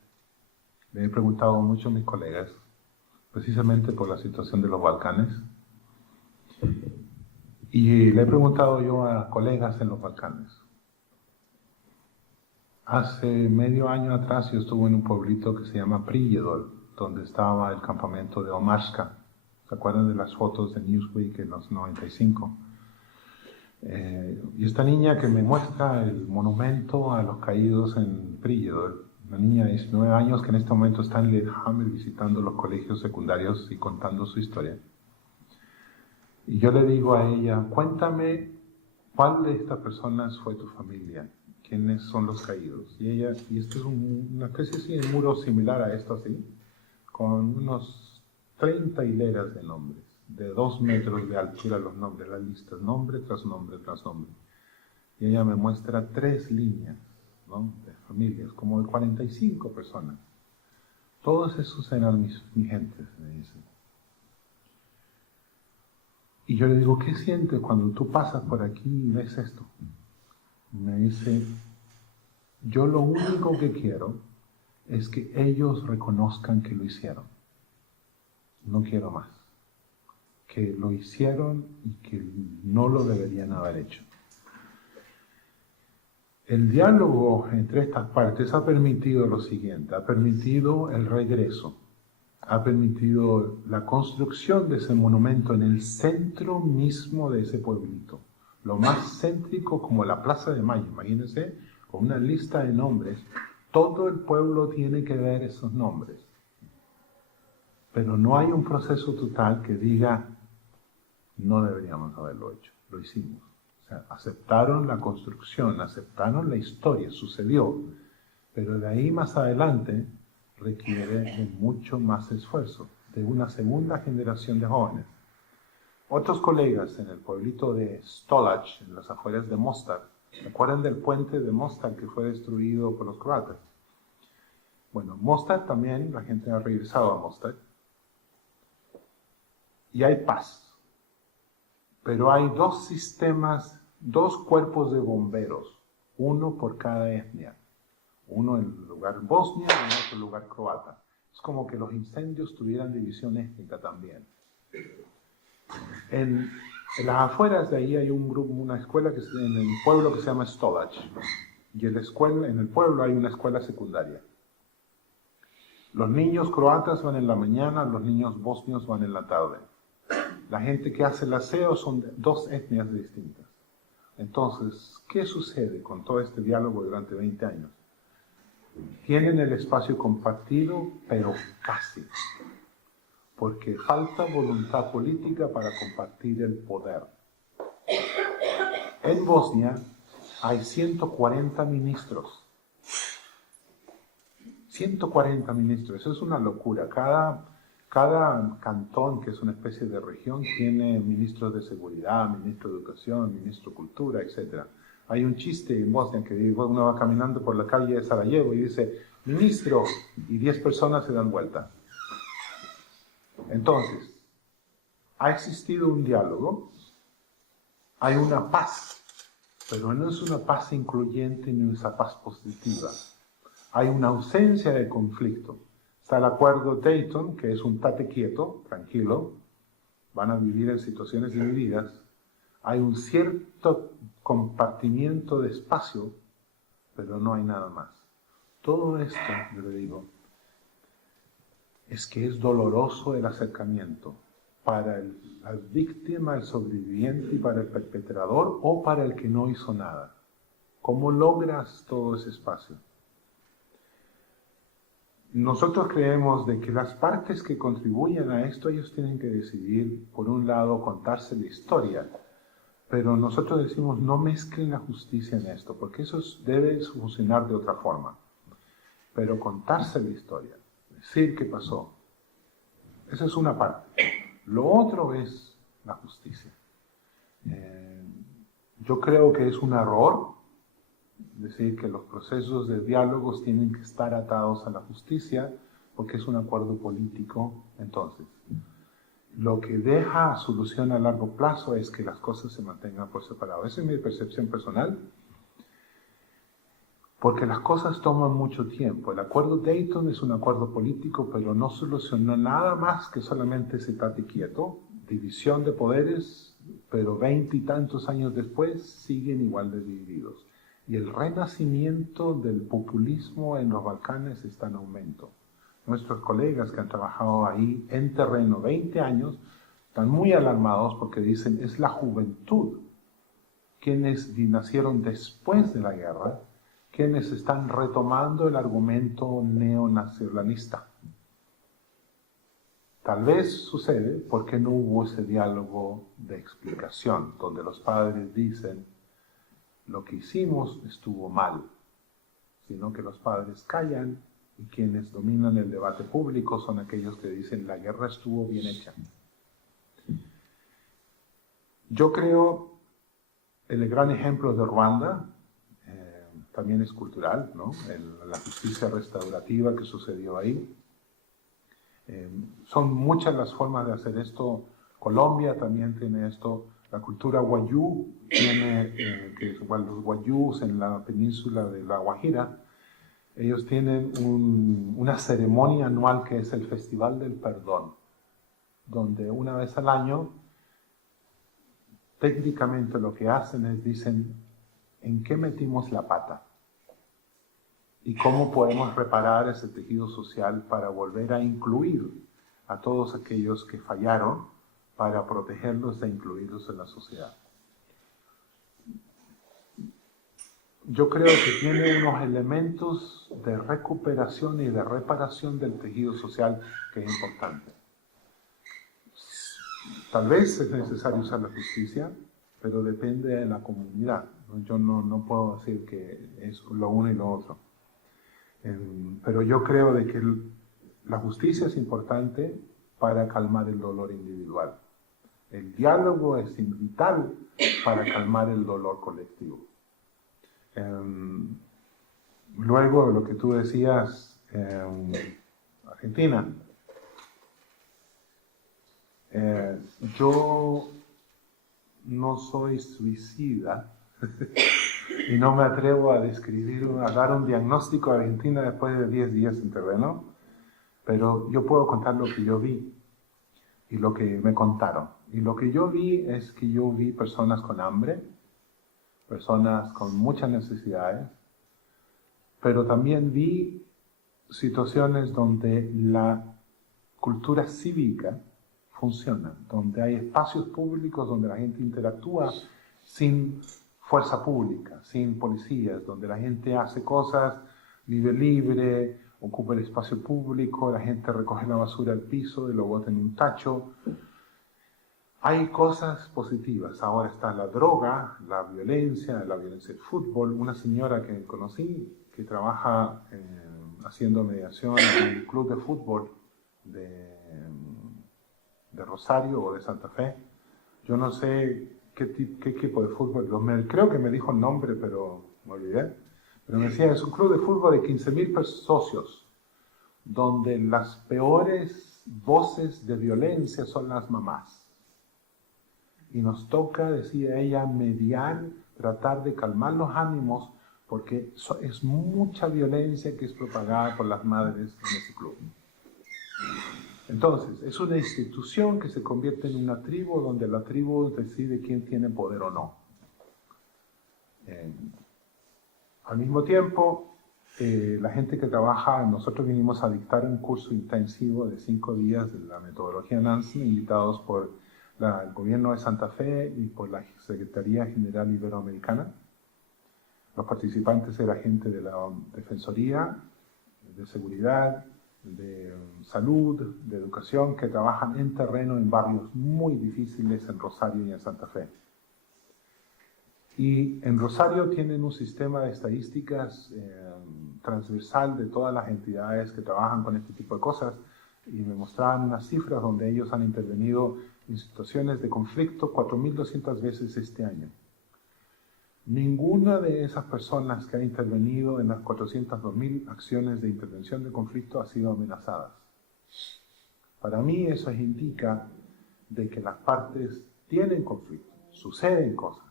Le he preguntado mucho a mis colegas, precisamente por la situación de los Balcanes. Y le he preguntado yo a colegas en los Balcanes. Hace medio año atrás yo estuve en un pueblito que se llama Prijedol, donde estaba el campamento de Omarska, ¿Se acuerdan de las fotos de Newsweek en los 95? Y esta niña que me muestra el monumento a los caídos en Prillo, una niña de 19 años que en este momento está en Lillehammer visitando los colegios secundarios y contando su historia. Y yo le digo a ella, cuéntame cuál de estas personas fue tu familia, quiénes son los caídos. Y esto es una especie así de muro similar a esto así, con unos 30 hileras de nombres, de 2 metros de altura los nombres, las listas, nombre tras nombre tras nombre. Y ella me muestra 3 líneas, ¿no?, de familias, como de 45 personas. Todos esos eran mis gentes, me dicen. Y yo le digo, ¿qué sientes cuando tú pasas por aquí y ves esto? Y me dice, yo lo único que quiero es que ellos reconozcan que lo hicieron. No quiero más. Que lo hicieron y que no lo deberían haber hecho. El diálogo entre estas partes ha permitido lo siguiente, ha permitido el regreso, ha permitido la construcción de ese monumento en el centro mismo de ese pueblito, lo más céntrico como la Plaza de Mayo, imagínense, con una lista de nombres, todo el pueblo tiene que ver esos nombres, pero no hay un proceso total que diga, no deberíamos haberlo hecho, lo hicimos. O sea, aceptaron la construcción, aceptaron la historia, sucedió, pero de ahí más adelante requiere de mucho más esfuerzo, de una segunda generación de jóvenes. Otros colegas en el pueblito de Stolac, en las afueras de Mostar, ¿se acuerdan del puente de Mostar que fue destruido por los croatas? Bueno, Mostar también, la gente ha regresado a Mostar, y hay paz. Pero hay 2 sistemas, 2 cuerpos de bomberos, uno por cada etnia. Uno en el lugar Bosnia y en otro lugar croata. Es como que los incendios tuvieran división étnica también. En las afueras de ahí hay un grupo, una escuela que en el pueblo que se llama Stolac. Y en el pueblo hay una escuela secundaria. Los niños croatas van en la mañana, los niños bosnios van en la tarde. La gente que hace el aseo son 2 etnias distintas. Entonces, ¿qué sucede con todo este diálogo durante 20 años? Tienen el espacio compartido, pero casi. Porque falta voluntad política para compartir el poder. En Bosnia hay 140 ministros. 140 ministros, eso es una locura. Cada cantón, que es una especie de región, tiene ministros de seguridad, ministro de educación, ministro de cultura, etc. Hay un chiste en Bosnia que uno va caminando por la calle de Sarajevo y dice, ministro, y 10 personas se dan vuelta. Entonces, ha existido un diálogo, hay una paz, pero no es una paz incluyente ni esa paz positiva. Hay una ausencia de conflicto. Está el acuerdo Dayton, que es un tate quieto, tranquilo, van a vivir en situaciones divididas. Hay un cierto compartimiento de espacio, pero no hay nada más. Todo esto, yo le digo, es que es doloroso el acercamiento para la víctima, el sobreviviente, y para el perpetrador o para el que no hizo nada. ¿Cómo logras todo ese espacio? Nosotros creemos de que las partes que contribuyen a esto, ellos tienen que decidir, por un lado, contarse la historia, pero nosotros decimos, no mezclen la justicia en esto, porque eso debe funcionar de otra forma. Pero contarse la historia, decir qué pasó, esa es una parte. Lo otro es la justicia. Yo creo que es un error decir que los procesos de diálogos tienen que estar atados a la justicia, porque es un acuerdo político. Entonces, lo que deja solución a largo plazo es que las cosas se mantengan por separado. Esa es mi percepción personal, porque las cosas toman mucho tiempo. El acuerdo Dayton es un acuerdo político, pero no solucionó nada más que solamente ese tate quieto, división de poderes, pero 20 y tantos años después siguen igual de divididos. Y el renacimiento del populismo en los Balcanes está en aumento. Nuestros colegas que han trabajado ahí en terreno 20 años están muy alarmados porque dicen es la juventud quienes nacieron después de la guerra, quienes están retomando el argumento neonacionalista. Tal vez sucede porque no hubo ese diálogo de explicación, donde los padres dicen, lo que hicimos estuvo mal, sino que los padres callan y quienes dominan el debate público son aquellos que dicen, la guerra estuvo bien hecha. Yo creo, el gran ejemplo de Ruanda, también es cultural, ¿no? La justicia restaurativa que sucedió ahí. Son muchas las formas de hacer esto. Colombia también tiene esto. La cultura wayú tiene, que igual los wayús en la península de La Guajira, ellos tienen una ceremonia anual que es el Festival del Perdón, donde una vez al año, técnicamente lo que hacen es, dicen, ¿en qué metimos la pata? ¿Y cómo podemos reparar ese tejido social para volver a incluir a todos aquellos que fallaron, para protegerlos e incluirlos en la sociedad? Yo creo que tiene unos elementos de recuperación y de reparación del tejido social que es importante. Tal vez es necesario usar la justicia, pero depende de la comunidad. Yo no puedo decir que es lo uno y lo otro. Pero yo creo de que la justicia es importante para calmar el dolor individual. El diálogo es vital para calmar el dolor colectivo. Luego, lo que tú decías, Argentina. Yo no soy suicida y no me atrevo a dar un diagnóstico a Argentina después de 10 días en terreno, pero yo puedo contar lo que yo vi y lo que me contaron. Y lo que yo vi es que yo vi personas con hambre, personas con muchas necesidades, pero también vi situaciones donde la cultura cívica funciona, donde hay espacios públicos donde la gente interactúa sin fuerza pública, sin policías, donde la gente hace cosas, vive libre, ocupa el espacio público, la gente recoge la basura al piso y lo bota en un tacho. Hay cosas positivas. Ahora está la droga, la violencia del fútbol. Una señora que conocí que trabaja haciendo mediación en un club de fútbol de Rosario o de Santa Fe. Yo no sé qué equipo de fútbol, creo que me dijo el nombre, pero me olvidé. Pero me decía, es un club de fútbol de 15.000 socios, donde las peores voces de violencia son las mamás. Y nos toca, decía ella, mediar, tratar de calmar los ánimos, porque es mucha violencia que es propagada por las madres en ese club. Entonces, es una institución que se convierte en una tribu, donde la tribu decide quién tiene poder o no. Al mismo tiempo, la gente que trabaja, nosotros vinimos a dictar un curso intensivo de 5 días de la metodología Nansen, invitados por el gobierno de Santa Fe y por la Secretaría General Iberoamericana. Los participantes eran gente de la Defensoría, de Seguridad, de Salud, de Educación, que trabajan en terreno en barrios muy difíciles en Rosario y en Santa Fe. Y en Rosario tienen un sistema de estadísticas transversal de todas las entidades que trabajan con este tipo de cosas, y me mostraban unas cifras donde ellos han intervenido en situaciones de conflicto 4.200 veces este año. Ninguna de esas personas que ha intervenido en las 402.000 acciones de intervención de conflicto ha sido amenazada. Para mí eso indica de que las partes tienen conflicto, suceden cosas,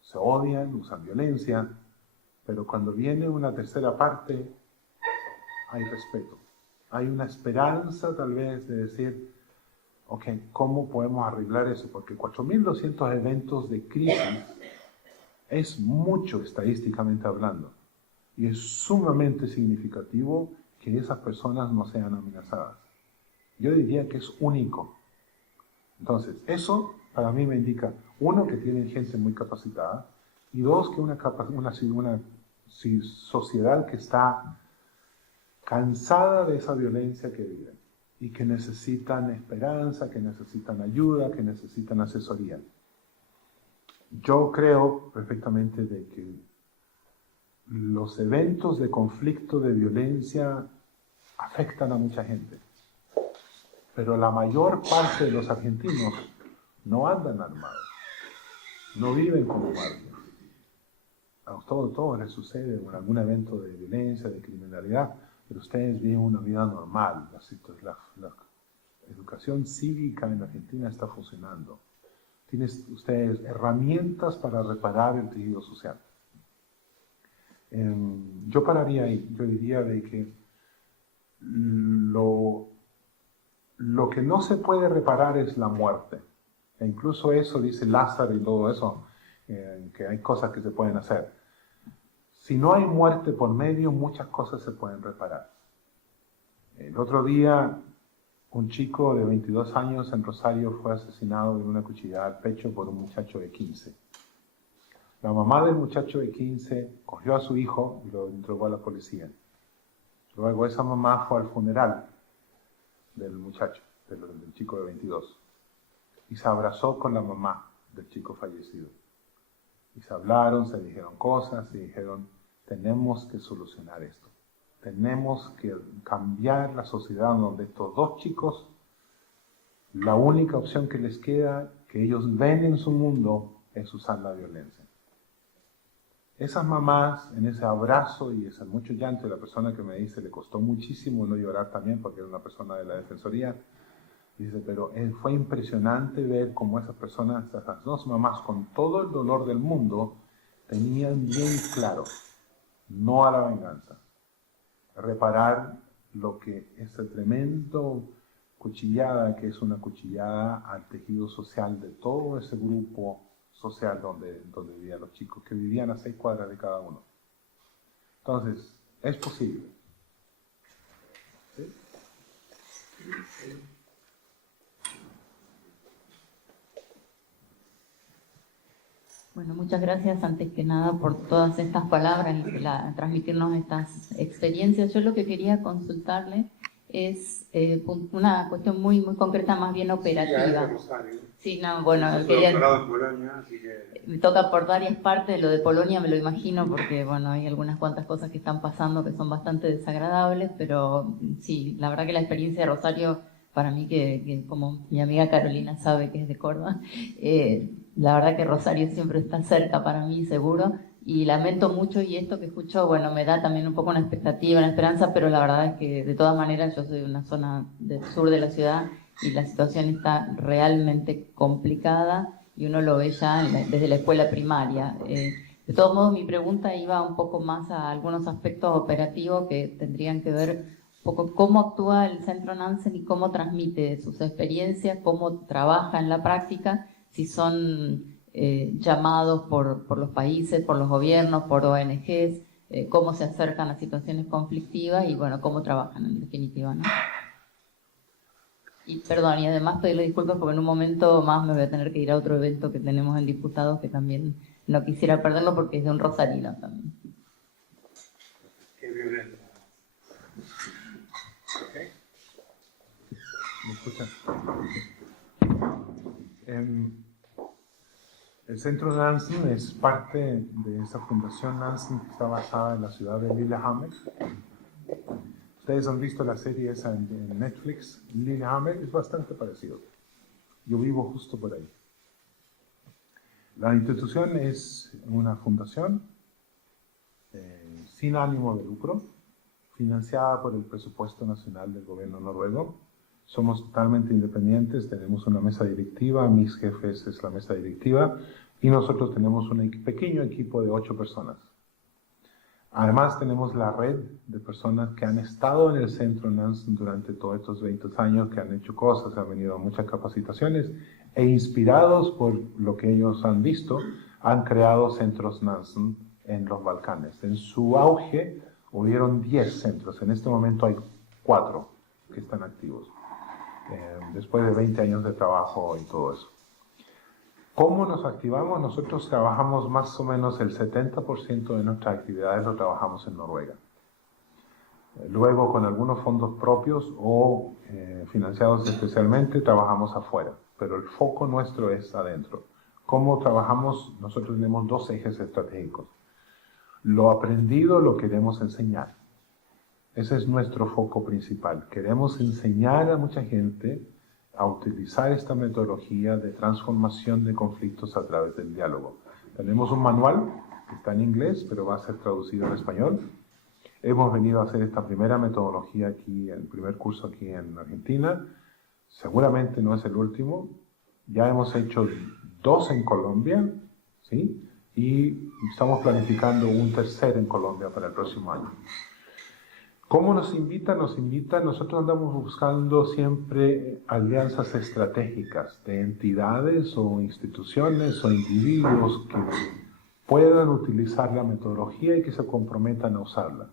se odian, usan violencia, pero cuando viene una tercera parte hay respeto. Hay una esperanza tal vez de decir, ok, ¿cómo podemos arreglar eso? Porque 4.200 eventos de crisis es mucho estadísticamente hablando. Y es sumamente significativo que esas personas no sean amenazadas. Yo diría que es único. Entonces, eso para mí me indica, uno, que tienen gente muy capacitada, y dos, que una sociedad que está cansada de esa violencia que viven y que necesitan esperanza, que necesitan ayuda, que necesitan asesoría. Yo creo perfectamente de que los eventos de conflicto, de violencia, afectan a mucha gente. Pero la mayor parte de los argentinos no andan armados, no viven como mártires. A todo les sucede en algún evento de violencia, de criminalidad, pero ustedes viven una vida normal. La educación cívica en Argentina está funcionando. Tienen ustedes herramientas para reparar el tejido social. Yo pararía ahí. Yo diría de que lo que no se puede reparar es la muerte. E incluso eso dice Lázaro y todo eso, que hay cosas que se pueden hacer. Si no hay muerte por medio, muchas cosas se pueden reparar. El otro día, un chico de 22 años en Rosario fue asesinado de una cuchillada al pecho por un muchacho de 15. La mamá del muchacho de 15 cogió a su hijo y lo entregó a la policía. Luego esa mamá fue al funeral del muchacho, del chico de 22, y se abrazó con la mamá del chico fallecido. Y se hablaron, se dijeron cosas y dijeron, tenemos que solucionar esto. Tenemos que cambiar la sociedad donde estos dos chicos, la única opción que les queda, que ellos ven en su mundo, es usar la violencia. Esas mamás, en ese abrazo y ese mucho llanto, la persona que me dice, le costó muchísimo no llorar también, porque era una persona de la Defensoría, dice, pero fue impresionante ver cómo esas personas, esas dos mamás, con todo el dolor del mundo, tenían bien claro, no a la venganza, reparar lo que ese tremendo cuchillada, que es una cuchillada al tejido social de todo ese grupo social donde vivían los chicos, que vivían a 6 cuadras de cada uno. Entonces, es posible. ¿Sí? Bueno, muchas gracias antes que nada por todas estas palabras y transmitirnos estas experiencias. Yo lo que quería consultarle es una cuestión muy concreta, más bien operativa. Sí, no, bueno, me toca por varias partes. Lo de Polonia me lo imagino porque, bueno, hay algunas cuantas cosas que están pasando que son bastante desagradables, pero sí, la verdad que la experiencia de Rosario, para mí, que como mi amiga Carolina sabe que es de Córdoba, la verdad que Rosario siempre está cerca para mí, seguro, y lamento mucho, y esto que escucho, bueno, me da también un poco una expectativa, una esperanza, pero la verdad es que de todas maneras yo soy de una zona del sur de la ciudad y la situación está realmente complicada y uno lo ve ya desde la escuela primaria. De todos modos, mi pregunta iba un poco más a algunos aspectos operativos que tendrían que ver un poco cómo actúa el Centro Nansen y cómo transmite sus experiencias, cómo trabaja en la práctica, si son llamados por los países, por los gobiernos, por ONGs, cómo se acercan a situaciones conflictivas y, bueno, cómo trabajan en definitiva, ¿no? Y perdón, y además pedirle disculpas porque en un momento más me voy a tener que ir a otro evento que tenemos en Diputados que también no quisiera perderlo porque es de un rosarino también. Qué violento. ¿Okay? ¿Me escuchan? El Centro Nansen es parte de esa fundación Nansen que está basada en la ciudad de Lillehammer. Ustedes han visto la serie esa en Netflix, Lillehammer, es bastante parecido. Yo vivo justo por ahí. La institución es una fundación sin ánimo de lucro, financiada por el presupuesto nacional del gobierno noruego. Somos totalmente independientes, tenemos una mesa directiva, mis jefes es la mesa directiva, y nosotros tenemos un pequeño equipo de 8 personas. Además tenemos la red de personas que han estado en el Centro Nansen durante todos estos 20 años, que han hecho cosas, han venido a muchas capacitaciones, e inspirados por lo que ellos han visto, han creado centros Nansen en los Balcanes. En su auge hubieron 10 centros, en este momento hay 4 que están activos. después de 20 años de trabajo y todo eso. ¿Cómo nos activamos? Nosotros trabajamos más o menos el 70% de nuestras actividades lo trabajamos en Noruega. Luego, con algunos fondos propios o financiados especialmente, trabajamos afuera, pero el foco nuestro es adentro. ¿Cómo trabajamos? Nosotros tenemos 2 ejes estratégicos. Lo aprendido lo queremos enseñar. Ese es nuestro foco principal. Queremos enseñar a mucha gente a utilizar esta metodología de transformación de conflictos a través del diálogo. Tenemos un manual que está en inglés, pero va a ser traducido en español. Hemos venido a hacer esta primera metodología aquí, el primer curso aquí en Argentina. Seguramente no es el último. Ya hemos hecho 2 en Colombia, ¿sí? Y estamos planificando un tercer en Colombia para el próximo año. ¿Cómo nos invitan? Nosotros andamos buscando siempre alianzas estratégicas de entidades o instituciones o individuos que puedan utilizar la metodología y que se comprometan a usarla.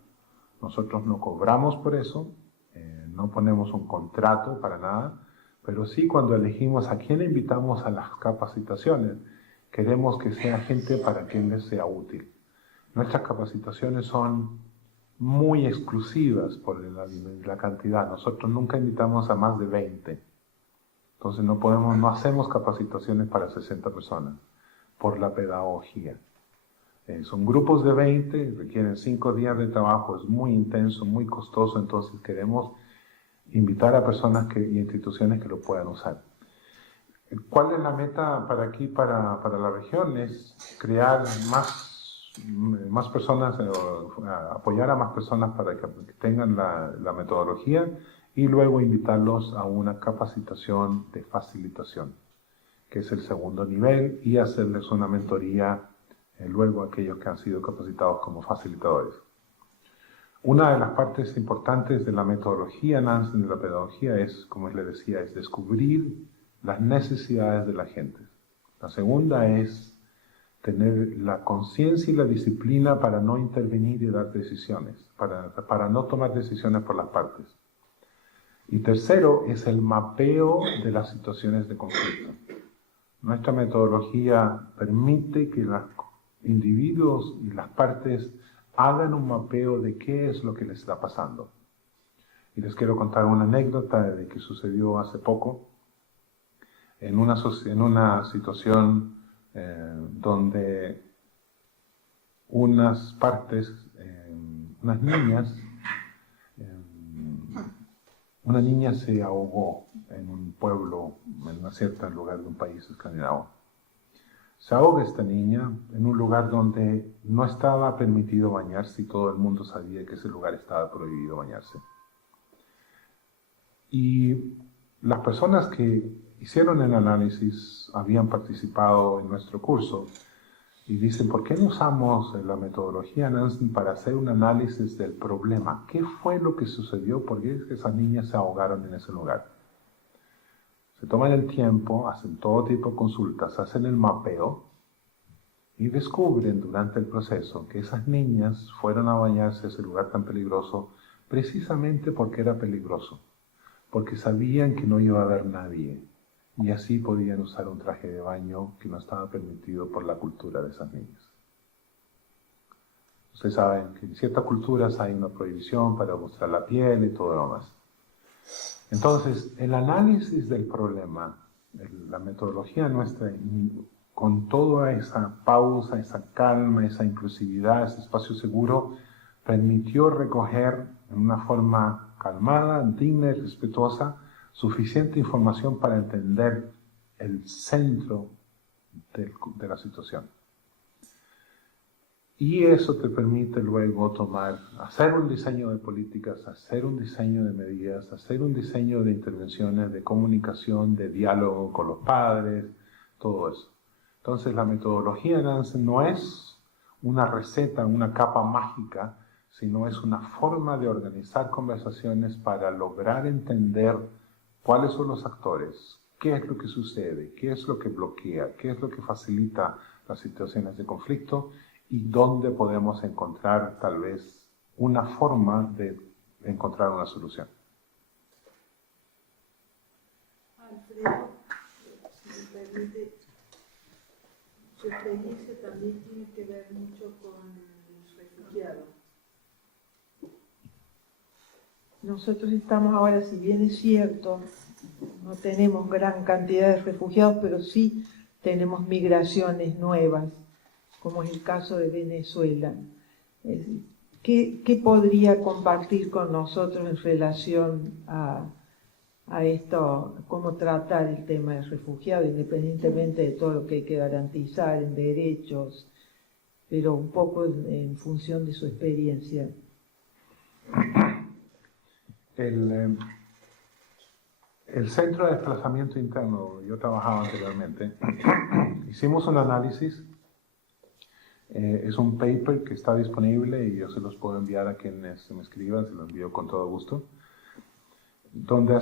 Nosotros no cobramos por eso, no ponemos un contrato para nada, pero sí cuando elegimos a quién invitamos a las capacitaciones, queremos que sea gente para quien les sea útil. Nuestras capacitaciones son muy exclusivas por la cantidad. Nosotros nunca invitamos a más de 20. Entonces no hacemos capacitaciones para 60 personas por la pedagogía. Son grupos de 20, requieren 5 días de trabajo, es muy intenso, muy costoso, entonces queremos invitar a personas y instituciones que lo puedan usar. ¿Cuál es la meta para aquí, para la región? Es crear más personas, apoyar a más personas para que tengan la metodología y luego invitarlos a una capacitación de facilitación, que es el segundo nivel, y hacerles una mentoría luego a aquellos que han sido capacitados como facilitadores. Una de las partes importantes de la metodología Nansen, de la pedagogía, es, como les decía, es descubrir las necesidades de la gente. La segunda es tener la conciencia y la disciplina para no intervenir y dar decisiones, para no tomar decisiones por las partes. Y tercero es el mapeo de las situaciones de conflicto. Nuestra metodología permite que los individuos y las partes hagan un mapeo de qué es lo que les está pasando. Y les quiero contar una anécdota de que sucedió hace poco en una situación donde unas partes, unas niñas, una niña se ahogó en un pueblo, en un cierto lugar de un país escandinavo. Se ahoga esta niña en un lugar donde no estaba permitido bañarse y todo el mundo sabía que ese lugar estaba prohibido bañarse. Y las personas que hicieron el análisis habían participado en nuestro curso y dicen, ¿por qué no usamos la metodología Nansen para hacer un análisis del problema? ¿Qué fue lo que sucedió? ¿Por qué es que esas niñas se ahogaron en ese lugar? Se toman el tiempo, hacen todo tipo de consultas, hacen el mapeo y descubren durante el proceso que esas niñas fueron a bañarse a ese lugar tan peligroso precisamente porque era peligroso, porque sabían que no iba a haber nadie y así podían usar un traje de baño que no estaba permitido por la cultura de esas niñas. Ustedes saben que en ciertas culturas hay una prohibición para mostrar la piel y todo lo demás. Entonces, el análisis del problema, la metodología nuestra, con toda esa pausa, esa calma, esa inclusividad, ese espacio seguro, permitió recoger en una forma calmada, digna y respetuosa, suficiente información para entender el centro de la situación. Y eso te permite luego hacer un diseño de políticas, hacer un diseño de medidas, hacer un diseño de intervenciones, de comunicación, de diálogo con los padres, todo eso. Entonces la metodología Nansen no es una receta, una capa mágica, sino es una forma de organizar conversaciones para lograr entender cuáles son los actores, qué es lo que sucede, qué es lo que bloquea, qué es lo que facilita las situaciones de conflicto y dónde podemos encontrar tal vez una forma de encontrar una solución. Alfredo, si me permite, su experiencia también tiene que ver mucho con los refugiados. Nosotros estamos ahora, si bien es cierto, no tenemos gran cantidad de refugiados, pero sí tenemos migraciones nuevas, como es el caso de Venezuela. ¿Qué podría compartir con nosotros en relación a esto, cómo tratar el tema del refugiado, independientemente de todo lo que hay que garantizar en derechos, pero un poco en función de su experiencia? El Centro de Desplazamiento Interno, yo trabajaba anteriormente, hicimos un análisis, es un paper que está disponible y yo se los puedo enviar a quienes me escriban, se los envío con todo gusto, donde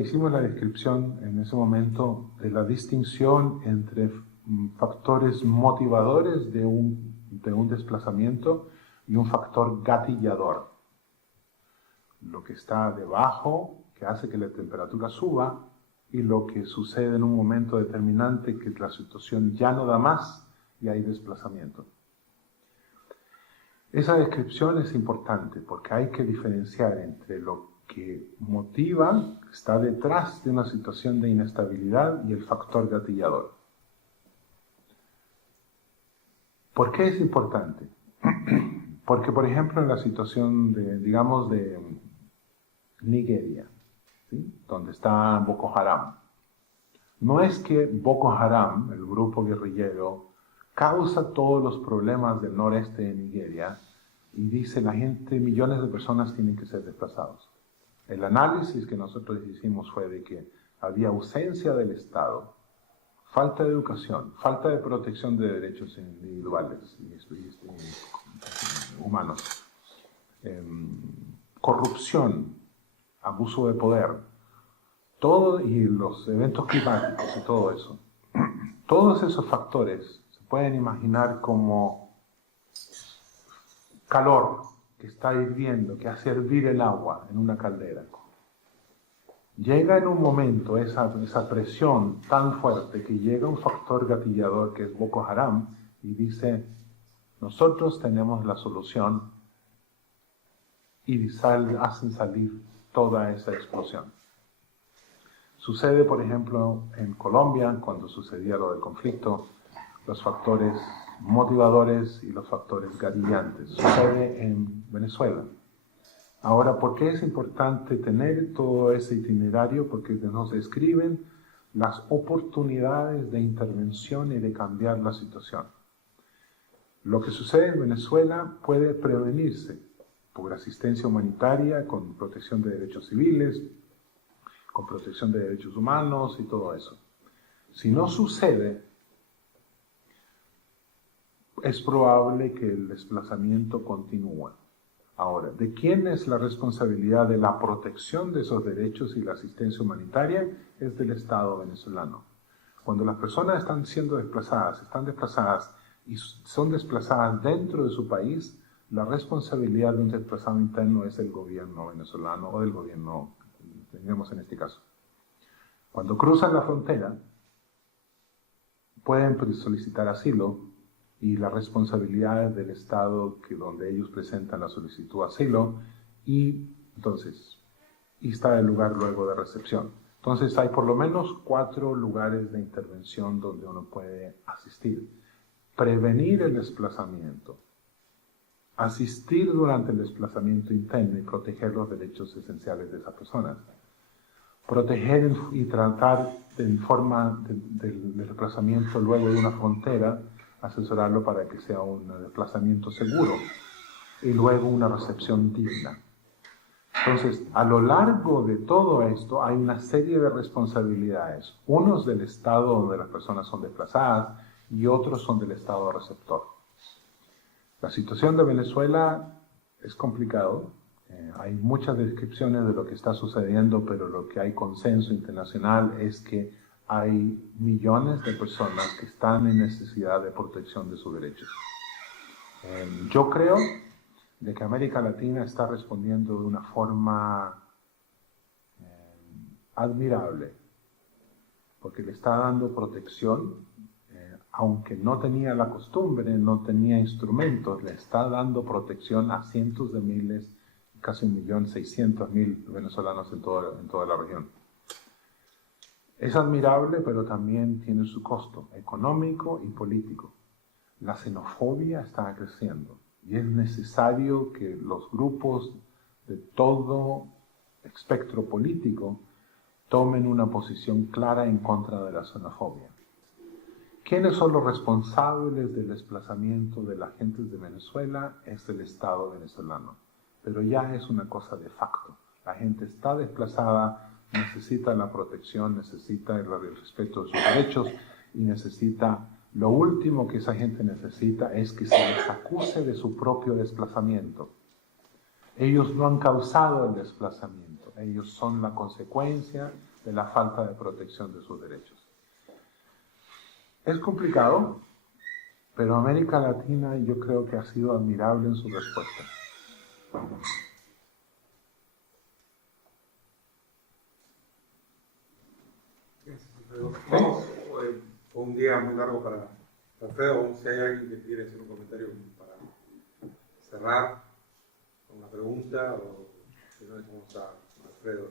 hicimos la descripción en ese momento de la distinción entre factores motivadores de un desplazamiento y un factor gatillador. Lo que está debajo, que hace que la temperatura suba, y lo que sucede en un momento determinante, que la situación ya no da más y hay desplazamiento. Esa descripción es importante porque hay que diferenciar entre lo que motiva, está detrás de una situación de inestabilidad, y el factor gatillador. ¿Por qué es importante? Porque, por ejemplo, en la situación de Nigeria, ¿sí?, donde está Boko Haram, no es que Boko Haram, el grupo guerrillero, causa todos los problemas del noreste de Nigeria y dice la gente, millones de personas tienen que ser desplazados. El análisis que nosotros hicimos fue de que había ausencia del Estado, falta de educación, falta de protección de derechos individuales y humanos, corrupción, abuso de poder, todo, y los eventos climáticos y todo eso. Todos esos factores se pueden imaginar como calor que está hirviendo, que hace hervir el agua en una caldera. Llega en un momento esa presión tan fuerte que llega un factor gatillador que es Boko Haram y dice, nosotros tenemos la solución, y hacen salir toda esa explosión. Sucede, por ejemplo, en Colombia, cuando sucedía lo del conflicto, los factores motivadores y los factores gatillantes. Sucede en Venezuela. Ahora, ¿por qué es importante tener todo ese itinerario? Porque nos describen las oportunidades de intervención y de cambiar la situación. Lo que sucede en Venezuela puede prevenirse por asistencia humanitaria, con protección de derechos civiles, con protección de derechos humanos y todo eso. Si no sucede, es probable que el desplazamiento continúe. Ahora, ¿de quién es la responsabilidad de la protección de esos derechos y la asistencia humanitaria? Es del Estado venezolano. Cuando las personas están desplazadas y son desplazadas dentro de su país, la responsabilidad de un desplazado interno es del gobierno venezolano o del gobierno, digamos en este caso. Cuando cruzan la frontera, pueden solicitar asilo, y la responsabilidad es del Estado donde ellos presentan la solicitud de asilo, y está el lugar luego de recepción. Entonces hay por lo menos 4 lugares de intervención donde uno puede asistir. Prevenir el desplazamiento, asistir durante el desplazamiento interno y proteger los derechos esenciales de esas personas. Proteger y tratar en forma del desplazamiento luego de una frontera, asesorarlo para que sea un desplazamiento seguro y luego una recepción digna. Entonces, a lo largo de todo esto hay una serie de responsabilidades, unos del Estado donde las personas son desplazadas y otros son del Estado receptor. La situación de Venezuela es complicado, hay muchas descripciones de lo que está sucediendo, pero lo que hay consenso internacional es que hay millones de personas que están en necesidad de protección de sus derechos. Yo creo de que América Latina está respondiendo de una forma admirable porque le está dando protección, aunque no tenía la costumbre, no tenía instrumentos, le está dando protección a cientos de miles, casi 1.600.000 venezolanos en toda la región. Es admirable, pero también tiene su costo económico y político. La xenofobia está creciendo y es necesario que los grupos de todo espectro político tomen una posición clara en contra de la xenofobia. ¿Quiénes son los responsables del desplazamiento de las gentes de Venezuela? Es el Estado venezolano. Pero ya es una cosa de facto. La gente está desplazada, necesita la protección, necesita el respeto de sus derechos y necesita, lo último que esa gente necesita es que se les acuse de su propio desplazamiento. Ellos no han causado el desplazamiento, ellos son la consecuencia de la falta de protección de sus derechos. Es complicado, pero América Latina yo creo que ha sido admirable en su respuesta. Vamos, fue un día muy largo para Alfredo. Si hay alguien que quiere hacer un comentario para cerrar con una pregunta, o si no, dejamos a Alfredo.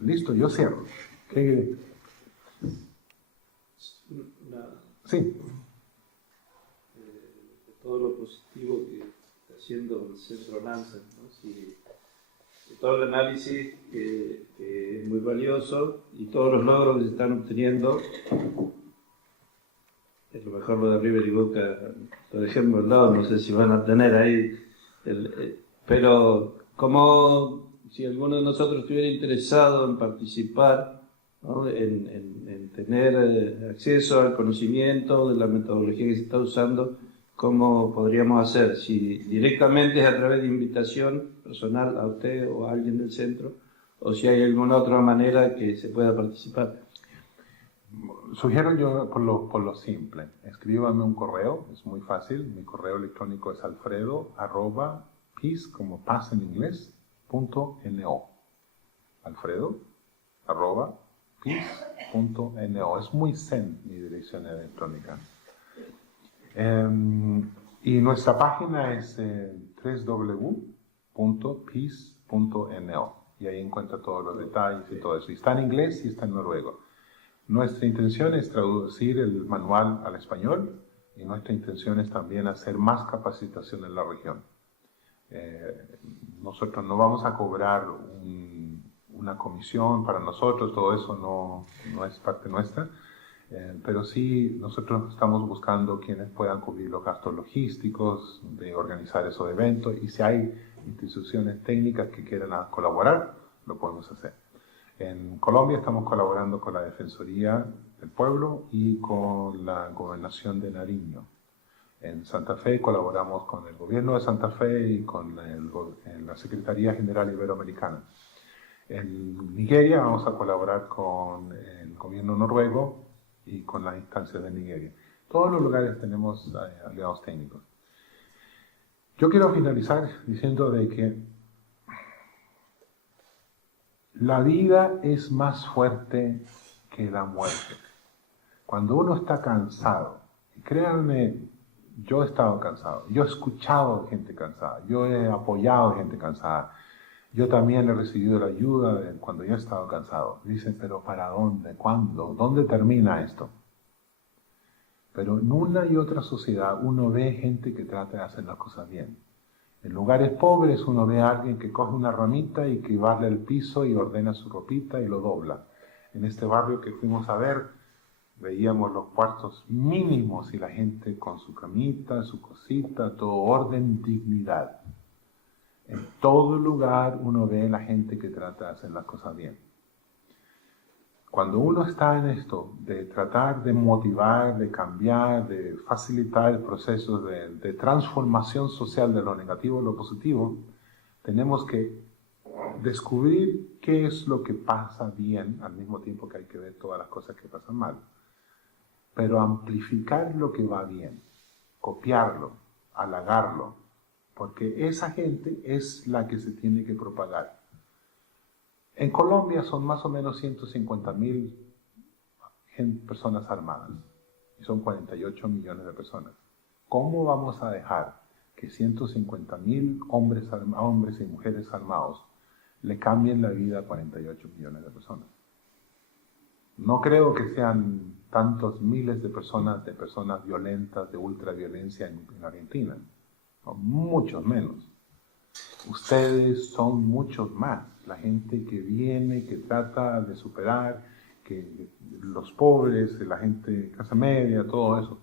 Listo, yo cierro. Sí. De todo lo positivo que está haciendo el Centro Lanza, ¿no? Sí, de todo el análisis que es muy valioso y todos los logros que se están obteniendo. Es lo mejor lo de River y Boca, lo dejemos al lado, no sé si van a tener ahí, pero como si alguno de nosotros estuviera interesado en participar, ¿no? en tener acceso al conocimiento de la metodología que se está usando, ¿cómo podríamos hacer? Si directamente es a través de invitación personal a usted o a alguien del centro, o si hay alguna otra manera que se pueda participar. Sugiero yo por lo simple. Escríbame un correo, es muy fácil. Mi correo electrónico es alfredo@peace, como paz en inglés, .no. alfredo@peace.no. Es muy zen mi dirección electrónica. Y nuestra página es www.peace.no. Y ahí encuentra todos los detalles y todo eso. Y está en inglés y está en noruego. Nuestra intención es traducir el manual al español y nuestra intención es también hacer más capacitación en la región. Nosotros no vamos a cobrar una comisión para nosotros, todo eso no es parte nuestra, pero sí nosotros estamos buscando quienes puedan cubrir los gastos logísticos de organizar esos eventos y si hay instituciones técnicas que quieran colaborar, lo podemos hacer. En Colombia estamos colaborando con la Defensoría del Pueblo y con la Gobernación de Nariño. En Santa Fe colaboramos con el gobierno de Santa Fe y con la Secretaría General Iberoamericana. En Nigeria vamos a colaborar con el gobierno noruego y con las instancias de Nigeria. Todos los lugares tenemos aliados técnicos. Yo quiero finalizar diciendo de que la vida es más fuerte que la muerte. Cuando uno está cansado, y créanme, yo he estado cansado, yo he escuchado gente cansada, yo he apoyado gente cansada, yo también he recibido la ayuda cuando yo he estado cansado. Dicen, pero ¿para dónde? ¿Cuándo? ¿Dónde termina esto? Pero en una y otra sociedad uno ve gente que trata de hacer las cosas bien. En lugares pobres uno ve a alguien que coge una ramita y que barre el piso y ordena su ropita y lo dobla. En este barrio que fuimos a ver, veíamos los cuartos mínimos y la gente con su camita, su cosita, todo orden, dignidad. En todo lugar uno ve a la gente que trata de hacer las cosas bien. Cuando uno está en esto, de tratar de motivar, de cambiar, de facilitar el proceso de transformación social de lo negativo a lo positivo, tenemos que descubrir qué es lo que pasa bien, al mismo tiempo que hay que ver todas las cosas que pasan mal. Pero amplificar lo que va bien, copiarlo, halagarlo, porque esa gente es la que se tiene que propagar. En Colombia son más o menos 150.000 personas armadas, y son 48 millones de personas. ¿Cómo vamos a dejar que 150.000 hombres y mujeres armados le cambien la vida a 48 millones de personas? No creo que sean tantos miles de personas violentas, de ultraviolencia en Argentina. Son muchos menos. Ustedes son muchos más. La gente que viene, que trata de superar, que los pobres, la gente de clase media, todo eso,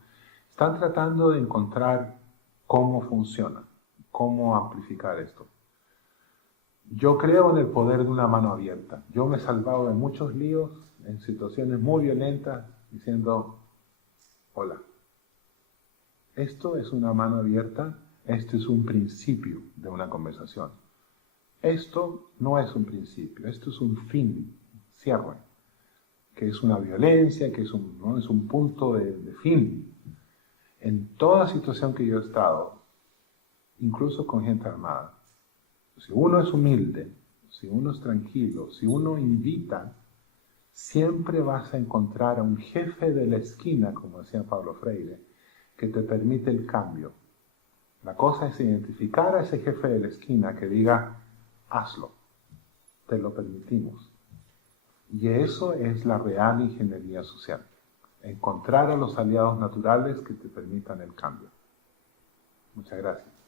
están tratando de encontrar cómo funciona, cómo amplificar esto. Yo creo en el poder de una mano abierta. Yo me he salvado de muchos líos en situaciones muy violentas diciendo, hola, esto es una mano abierta, esto es un principio de una conversación. Esto no es un principio, esto es un fin, cierre, que es una violencia, que es un punto de fin. En toda situación que yo he estado, incluso con gente armada, si uno es humilde, si uno es tranquilo, si uno invita, siempre vas a encontrar a un jefe de la esquina, como decía Pablo Freire, que te permite el cambio. La cosa es identificar a ese jefe de la esquina que diga, hazlo, te lo permitimos. Y eso es la real ingeniería social. Encontrar a los aliados naturales que te permitan el cambio. Muchas gracias.